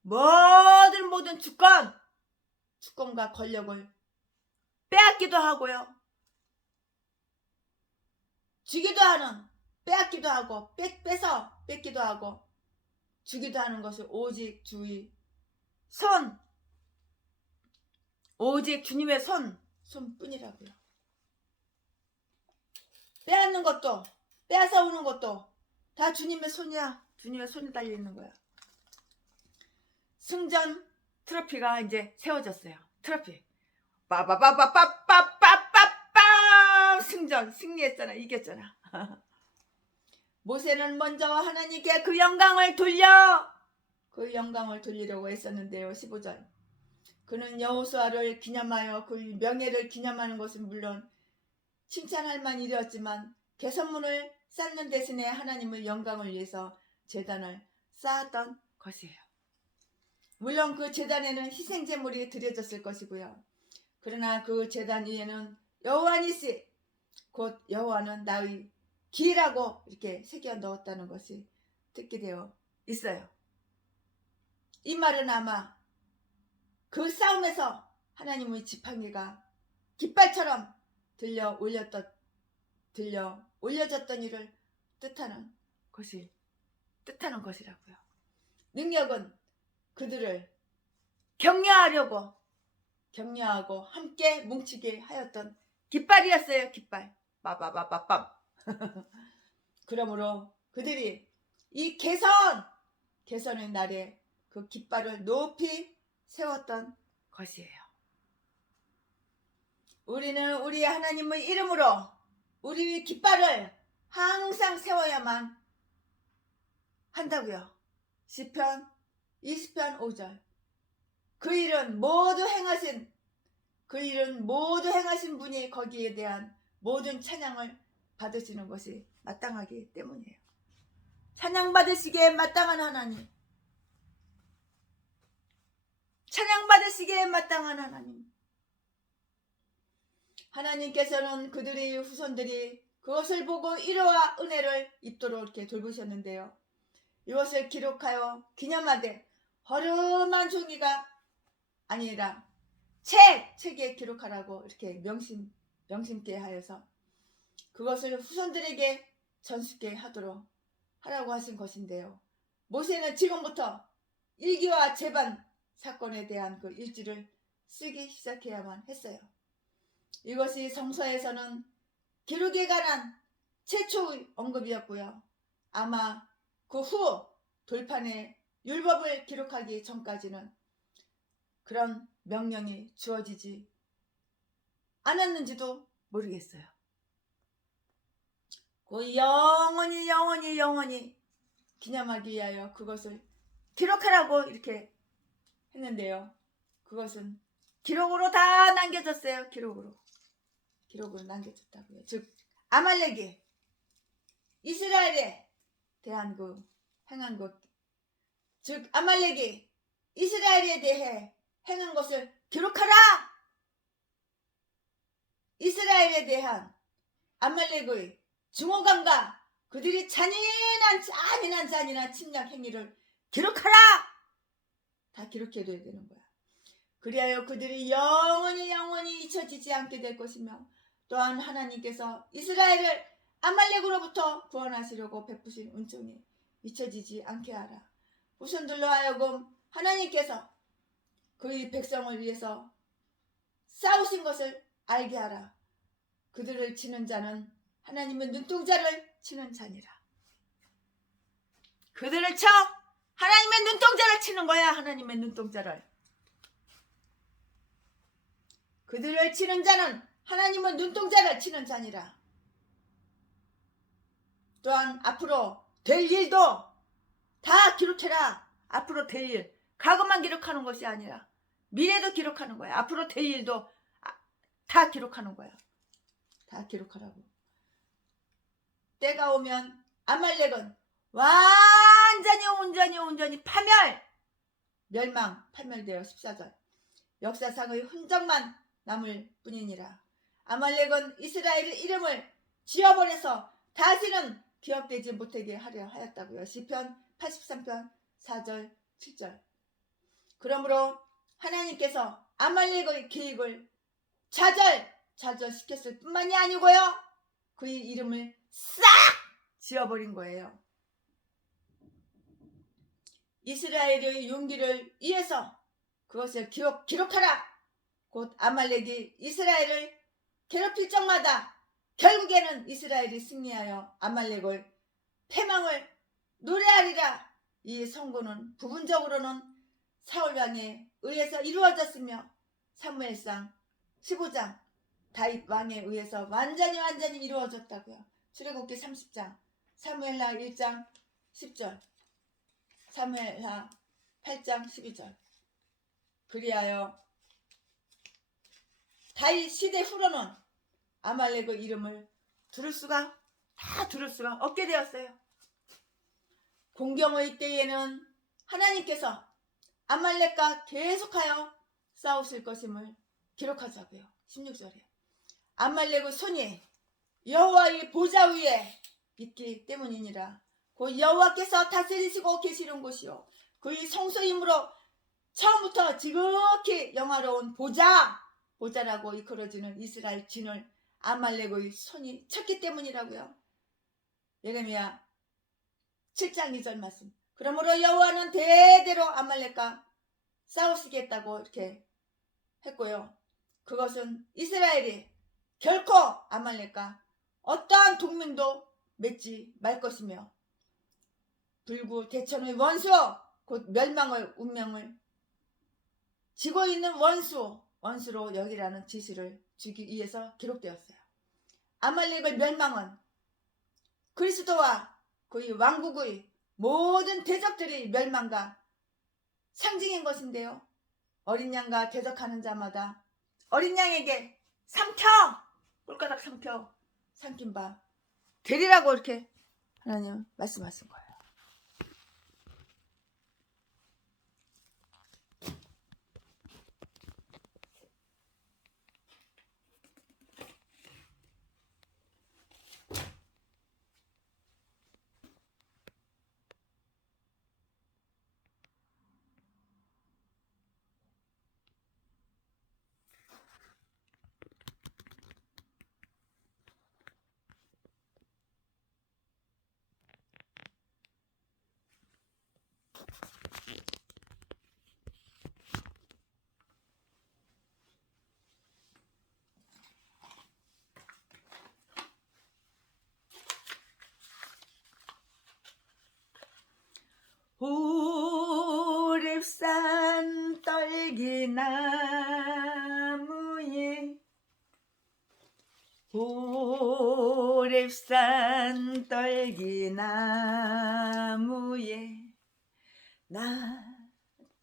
모든 주권과 권력을 빼앗기도 하고요. 주기도 하는, 빼앗기도 하고 뺏기도 하고 주기도 하는 것을 오직 오직 주님의 손뿐이라고요. 빼앗는 것도 빼앗아 오는 것도 다 주님의 손이야. 주님의 손이 달려 있는 거야. 승전 트로피가 이제 세워졌어요. 트로피 빠바바바빠빠빠빠빠 승리했잖아. 이겼잖아. 모세는 먼저 하나님께 그 영광을 돌리려고 했었는데요. 15절 그는 여호수아를 기념하여 그 명예를 기념하는 것은 물론 칭찬할 만일이었지만 개선문을 쌓는 대신에 하나님의 영광을 위해서 제단을 쌓았던 것이에요. 물론 그 제단에는 희생제물이 드려졌을 것이고요. 그러나 그 제단 위에는 여호와니시 곧 여호와는 나의 기라고 이렇게 새겨 넣었다는 것이 특기되어 있어요. 이 말은 아마 그 싸움에서 하나님의 지팡이가 깃발처럼 들려 올려졌던 일을 뜻하는 것이라고요. 능력은 그들을 격려하고 함께 뭉치게 하였던 깃발이었어요. 깃발. 빠바바바밤. 그러므로 그들이 이 개선의 날에 그 깃발을 높이 세웠던 것이에요. 우리는 우리 하나님의 이름으로 우리 깃발을 항상 세워야만 한다고요. 시편 20편 5절. 그 일은 모두 행하신 분이 거기에 대한 모든 찬양을 받으시는 것이 마땅하기 때문이에요. 찬양받으시기에 마땅한 하나님, 찬양받으시기에 마땅한 하나님. 하나님께서는 그들의 후손들이 그것을 보고 위로와 은혜를 입도록 이렇게 돌보셨는데요. 이것을 기록하여 기념하되 허름한 종이가 아니라 책에 기록하라고 이렇게 명심케 하여서 그것을 후손들에게 전수케 하도록 하라고 하신 것인데요. 모세는 지금부터 일기와 제반 사건에 대한 그 일지를 쓰기 시작해야만 했어요. 이것이 성서에서는 기록에 관한 최초의 언급이었고요. 아마 그 후 돌판에 율법을 기록하기 전까지는 그런 명령이 주어지지 않았는지도 모르겠어요. 그 영원히 기념하기 위하여 그것을 기록하라고 이렇게 했는데요. 그것은 기록으로 다 남겨졌어요. 기록으로 남겨졌다고요. 즉 아말렉이 이스라엘에 대한 그 행한 것, 즉 아말렉이 이스라엘에 대해 행한 것을 기록하라. 이스라엘에 대한 아말렉의 증오감과 그들이 잔인한 침략 행위를 기록하라. 다 기록해둬야 되는 거야. 그리하여 그들이 영원히 잊혀지지 않게 될 것이며, 또한 하나님께서 이스라엘을 아말렉으로부터 구원하시려고 베푸신 은총이 잊혀지지 않게 하라. 후손들로 하여금 하나님께서 그의 백성을 위해서 싸우신 것을 알게 하라. 그들을 치는 자는 하나님의 눈동자를 치는 자니라. 그들을 쳐! 하나님의 눈동자를 치는 거야. 하나님의 눈동자를. 그들을 치는 자는 하나님의 눈동자를 치는 자니라. 또한 앞으로 될 일도 다 기록해라. 앞으로 될 일. 과거만 기록하는 것이 아니라 미래도 기록하는 거야. 앞으로 될 일도 다 기록하는 거야. 다 기록하라고. 때가 오면 아말렉은 온전히 파멸되어 14절. 역사상의 흔적만 남을 뿐이니라. 아말렉은 이스라엘의 이름을 지워버려서 다시는 기억되지 못하게 하려 하였다고요. 시편 83편 4절 7절. 그러므로 하나님께서 아말렉의 계획을 좌절시켰을 뿐만이 아니고요, 그의 이름을 싹 지워버린 거예요. 이스라엘의 용기를 위해서 그것을 기록하라. 곧 아말렉이 이스라엘을 괴롭힐 적마다 결국에는 이스라엘이 승리하여 아말렉의 패망을 노래하리라. 이 선고는 부분적으로는 사울왕에 의해서 이루어졌으며 사무엘상 15장 다윗 왕에 의해서 완전히 이루어졌다고요. 출애굽기 30장, 사무엘하 1장 10절, 사무엘하 8장 12절. 그리하여 다윗 시대 후로는 아말렉의 이름을 들을 수가 없게 되었어요. 공경의 때에는 하나님께서 아말렉과 계속하여 싸우실 것임을 기록하자고요. 16절에 아말렉의 손이 여호와의 보좌 위에 있기 때문이니라. 곧 여호와께서 다스리시고 계시는 곳이요 그의 성소이므로 처음부터 지극히 영화로운 보좌라고 이끌어지는 이스라엘 진을 아말렉의 손이 쳤기 때문이라고요. 예레미야 7장 2절 말씀. 그러므로 여호와는 대대로 아말렉과 싸우시겠다고 이렇게 했고요. 그것은 이스라엘이 결코 아말렉과 어떠한 동맹도 맺지 말 것이며 불구 대천의 원수 곧 멸망의 운명을 지고 있는 원수로 여기라는 지시를 주기 위해서 기록되었어요. 아말렉의 멸망은 그리스도와 그의 왕국의 모든 대적들의 멸망과 상징인 것인데요. 어린 양과 대적하는 자마다 어린 양에게 삼켜! 꿀가닥 삼킨 바 되리라고 이렇게 하나님 말씀하신 거예요. 호렙산 떨기나무에 호렙산 떨기나무에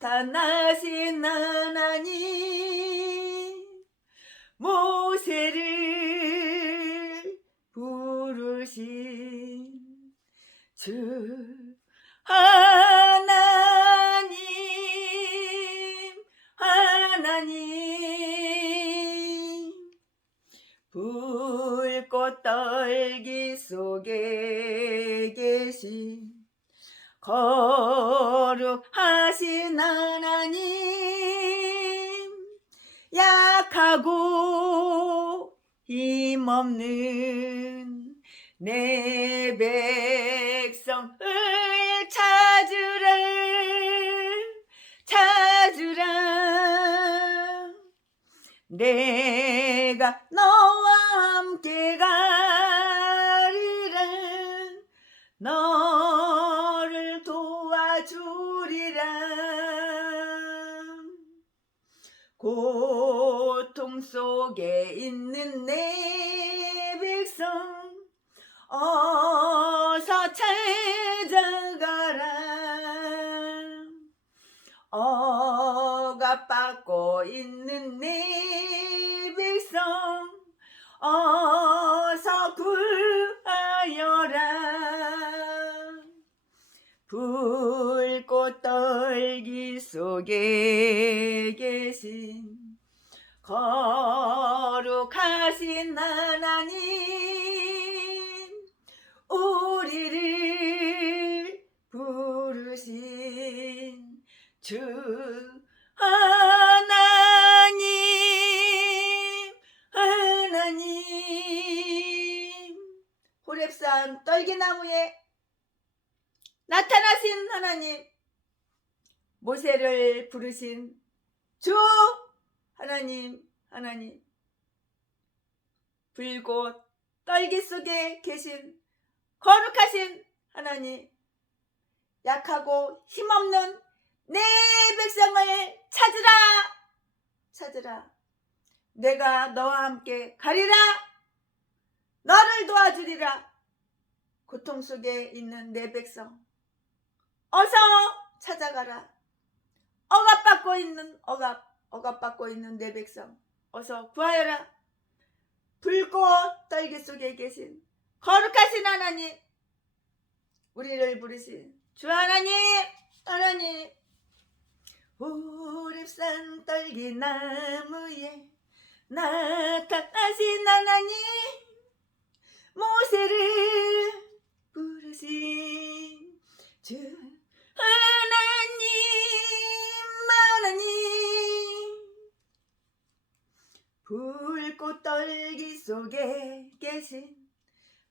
나타나신 하나님 모세를 부르신 주 하나님 불꽃 떨기 속에 계신 거룩하신 하나님 약하고 힘없는 내 백성을 찾으라 내가 너와 함께 가리라 너를 도와주리라 고통 속에 있는 내 백성 어서 찾아가라 억압받고 있는 내 백성 어서 구하여라 불꽃 떨기 속에 계신 거룩하신 하나님 우리를 부르신 주 하나님 호렙산 떨기나무에 나타나신 하나님 모세를 부르신 주 하나님 불꽃 떨기 속에 계신 거룩하신 하나님 약하고 힘없는 내 백성을 찾으라 내가 너와 함께 가리라 너를 도와주리라 고통 속에 있는 내 백성 어서 찾아가라 억압받고 있는 내 백성 어서 구하여라 불꽃 떨기 속에 계신 거룩하신 하나님 우리를 부르신 주 하나님 호렙산 떨기나무에 나타나신 하나님 모세를 부르신 주 하나님 불꽃 떨기 속에 계신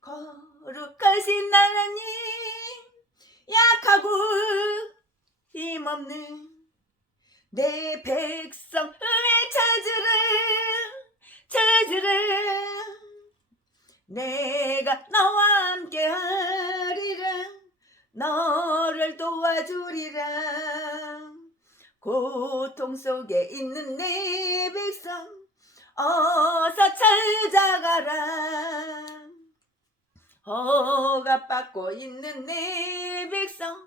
거룩하신 하나님 약하고 힘없는 내 백성을 찾으라 내가 너와 함께 하리라 너를 도와주리라 고통 속에 있는 내 백성 어서 찾아가라 억압받고 있는 내 백성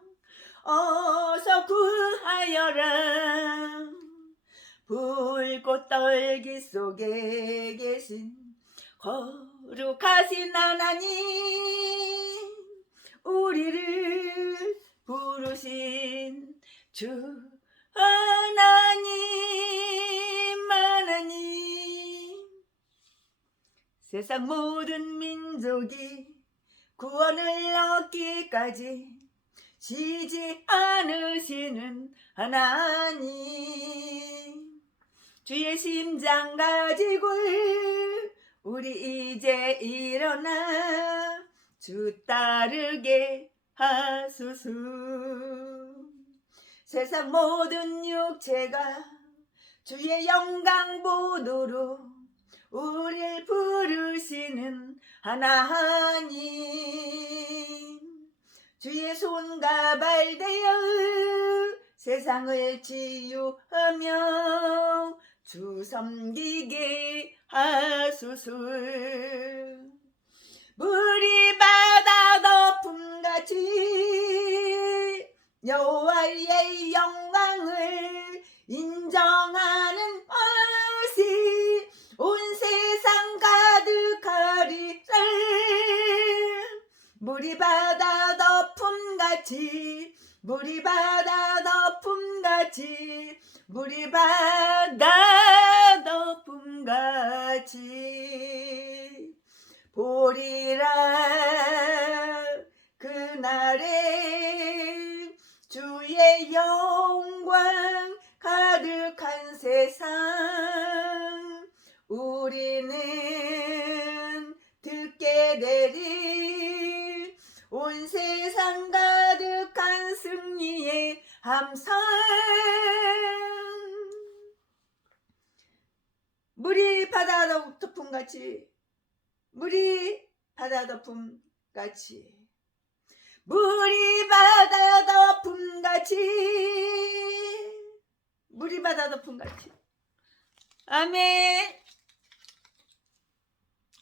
어서 구하여라. 불꽃 떨기 속에 계신 거룩하신 하나님, 우리를 부르신 주 하나님, 하나님. 세상 모든 민족이 구원을 얻기까지 쉬지 않으시는 하나님, 주의 심장 가지고 우리 이제 일어나 주 따르게 하소서. 세상 모든 육체가 주의 영광 보도록 우릴 부르시는 하나님, 주의 손과 발 되어 세상을 치유하며 주 섬기게 하소서. 물이 바다 덮음같이 여호와의 영광을 인정하는 것이 온 세상 가득하리라. 물이 바다 덮음같이, 물이 바다 덮음같이, 물이 바다 덮음같이 보리라. 그날에 주의 영광 가득한 세상 우리는 듣게 되리. 온 세상 가득한 승리의 함성. 물이 바다 덮음같이, 물이 바다 덮음같이, 물이 바다 덮음같이, 물이 바다 덮음같이. 아멘.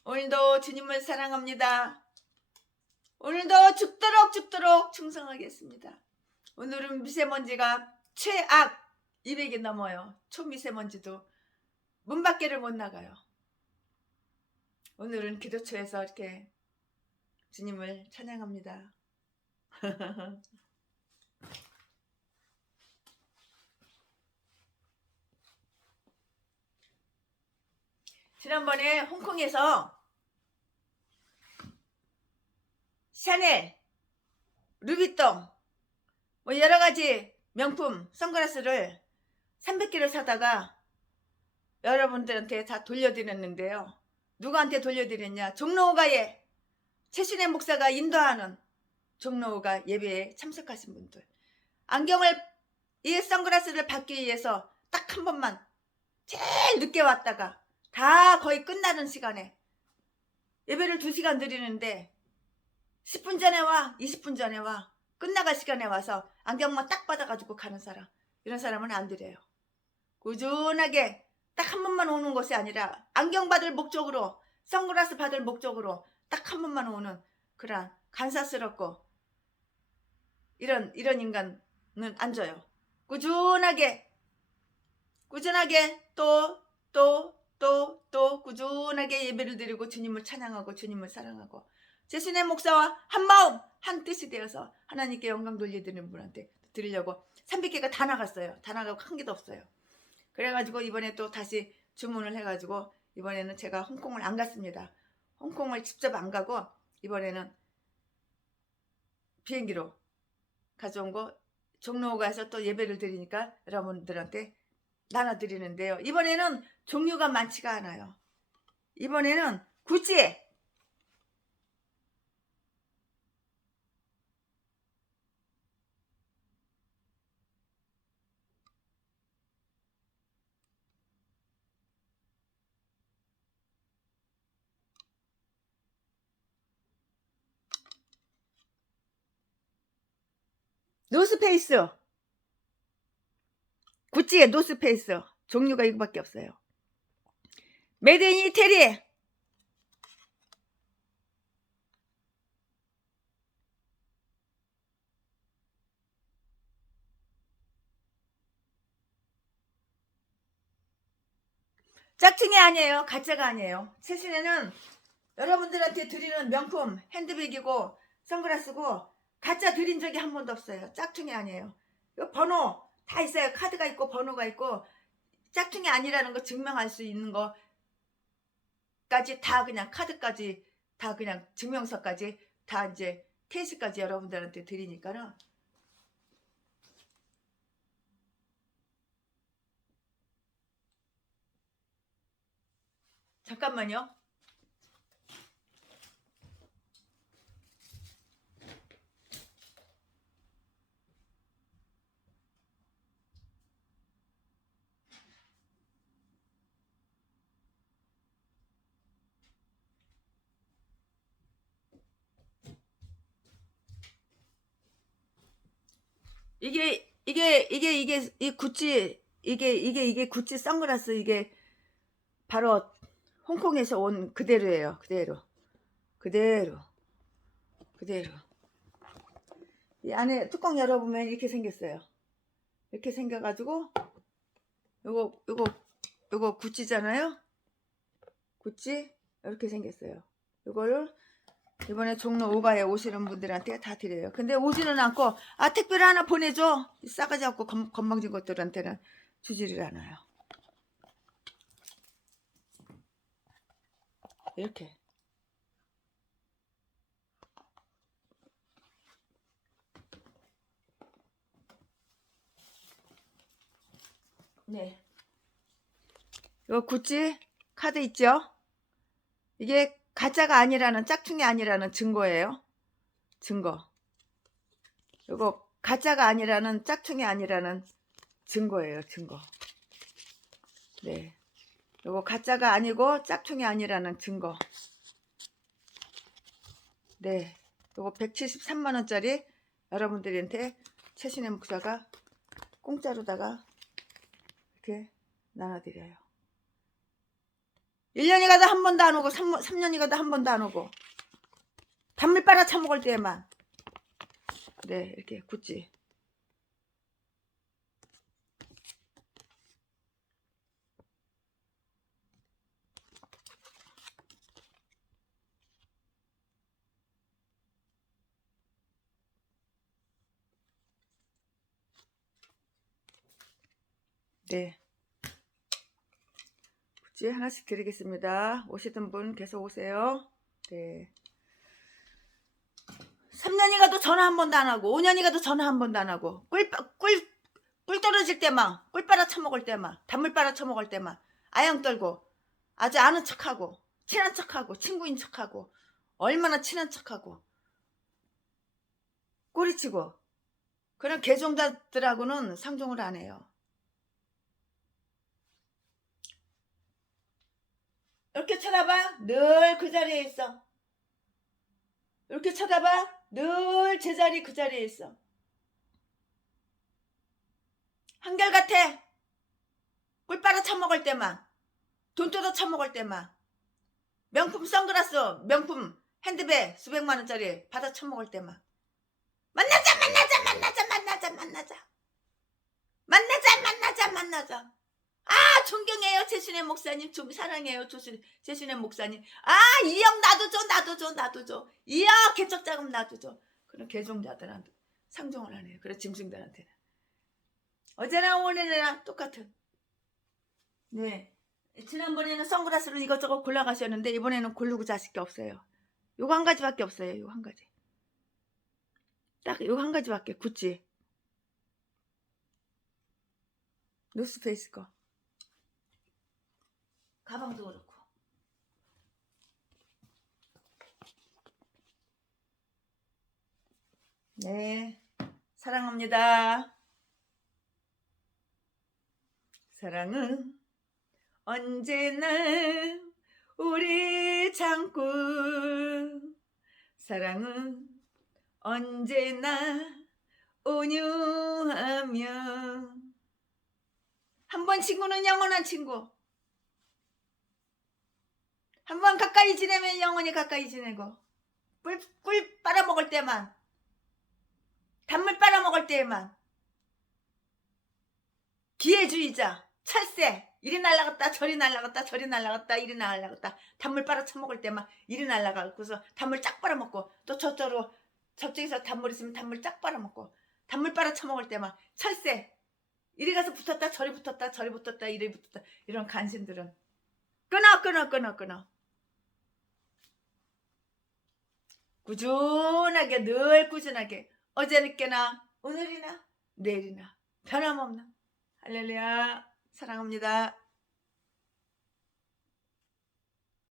오늘도 주님을 사랑합니다. 오늘도 죽도록 충성하겠습니다. 오늘은 미세먼지가 최악 200이 넘어요. 초미세먼지도 문 밖에를 못 나가요. 오늘은 기도처에서 이렇게 주님을 찬양합니다. 지난번에 홍콩에서 샤넬, 루비통 뭐 여러가지 명품 선글라스를 300개를 사다가 여러분들한테 다 돌려드렸는데요. 누구한테 돌려드렸냐? 종로오가에 최순애 목사가 인도하는 종로오가 예배에 참석하신 분들, 안경을, 이 선글라스를 받기 위해서 딱 한 번만 제일 늦게 왔다가 다 거의 끝나는 시간에 예배를 2시간 드리는데 10분 전에 와, 20분 전에 와, 끝나갈 시간에 와서 안경만 딱 받아가지고 가는 사람, 이런 사람은 안 드려요. 꾸준하게 딱 한 번만 오는 것이 아니라 안경 받을 목적으로, 선글라스 받을 목적으로 딱 한 번만 오는 그런 간사스럽고 이런 인간은 안 줘요. 꾸준하게 또 꾸준하게 예배를 드리고 주님을 찬양하고 주님을 사랑하고 최순애 목사와 한 마음 한 뜻이 되어서 하나님께 영광 돌려드리는 분한테 드리려고 300개가 다 나갔어요. 다 나가고 한 개도 없어요. 그래가지고 이번에 또 다시 주문을 해가지고 이번에는 제가 홍콩을 안 갔습니다. 홍콩을 직접 안 가고 이번에는 비행기로 가져온 거 종로가에서 또 예배를 드리니까 여러분들한테 나눠드리는데요. 이번에는 종류가 많지가 않아요. 이번에는 구찌, 노스페이스, 구찌의 노스페이스 종류가 이거밖에 없어요. 메드 인 이태리, 짝퉁이 아니에요. 가짜가 아니에요. 최신에는 여러분들한테 드리는 명품 핸드백이고 선글라스고 가짜 드린 적이 한 번도 없어요. 짝퉁이 아니에요. 이거 번호 다 있어요. 카드가 있고 번호가 있고 짝퉁이 아니라는 거 증명할 수 있는 거까지 다 그냥 카드까지 다 그냥 증명서까지 다 이제 케이스까지 여러분들한테 드리니까는 잠깐만요. 이게 이 구찌 이게 구찌 선글라스 이게 바로 홍콩에서 온 그대로예요. 그대로. 이 안에 뚜껑 열어보면 이렇게 생겼어요. 이렇게 생겨가지고 요거 구찌잖아요. 구찌 이렇게 생겼어요. 요거를 이번에 종로 5가에 오시는 분들한테 다 드려요. 근데 오지는 않고 택배를 하나 보내줘. 싸가지 없고 건방진 것들한테는 주지를 않아요. 이렇게. 네. 이거 구찌 카드 있죠? 이게 가짜가 아니라는 짝퉁이 아니라는 증거예요. 증거. 이거 가짜가 아니라는 짝퉁이 아니라는 증거예요. 증거. 네. 이거 가짜가 아니고 짝퉁이 아니라는 증거. 네. 이거 173만원짜리 여러분들한테 최신의 목사가 공짜로다가 이렇게 나눠드려요. 1년이 가도 한 번도 안 오고 3년이 가도 한 번도 안 오고 단물 빨아 처먹을 때만 네 이렇게 구찌 네 구찌 하나씩 드리겠습니다. 오시던 분 계속 오세요. 네 3년이 가도 전화 한 번도 안 하고 5년이 가도 전화 한 번도 안 하고 꿀 떨어질 때만 꿀 빨아 처먹을 때만 단물 빨아 처먹을 때만 아양 떨고 아주 아는 척하고 친한 척하고 친구인 척하고 얼마나 친한 척하고 꼬리치고 그런 개종자들하고는 상종을 안 해요. 이렇게 쳐다봐 늘 그 자리에 있어. 이렇게 쳐다봐 늘 제자리 그 자리에 있어. 한결같아. 꿀 빨아 처먹을 때만 돈 뜯어 처먹을 때만 명품 선글라스 명품 핸드백 수백만원짜리 받아 처먹을 때만 만나자. 존경해요 최신의 목사님. 좀 사랑해요 최신의 목사님. 이형 나도 줘. 이형 개척자금 나도 줘. 그런 개종자들한테 상종을 안 해요. 그런 짐승들한테는 어제나 오늘이나 똑같은. 네 지난번에는 선글라스를 이것저것 골라가셨는데 이번에는 고르고 자실 게 없어요. 요거 한 가지밖에 없어요. 요거 한 가지. 딱 요거 한 가지밖에. 구찌 노스페이스 거 가방도 그렇고. 네 사랑합니다. 사랑은 언제나 우리 장군. 사랑은 언제나 온유하며. 한 번 친구는 영원한 친구. 한 번 가까이 지내면 영원히 가까이 지내고 꿀 빨아먹을 때만 단물 빨아먹을 때에만 기회주의자 철새 이리 날라갔다 저리 날라갔다 저리 날라갔다 이리 날라갔다. 단물 빨아 처먹을 때 막 이리 날라가고서 단물 쫙 빨아먹고 또 저쪽에서 단물 있으면 단물 쫙 빨아먹고 단물 빨아 처먹을 때 막 철새 이리 가서 붙었다 저리 붙었다 저리 붙었다 이리 붙었다. 이런 간신들은 끊어. 꾸준하게 늘 꾸준하게 어제늦게나 오늘이나 내일이나 변함없는 할렐루야 사랑합니다.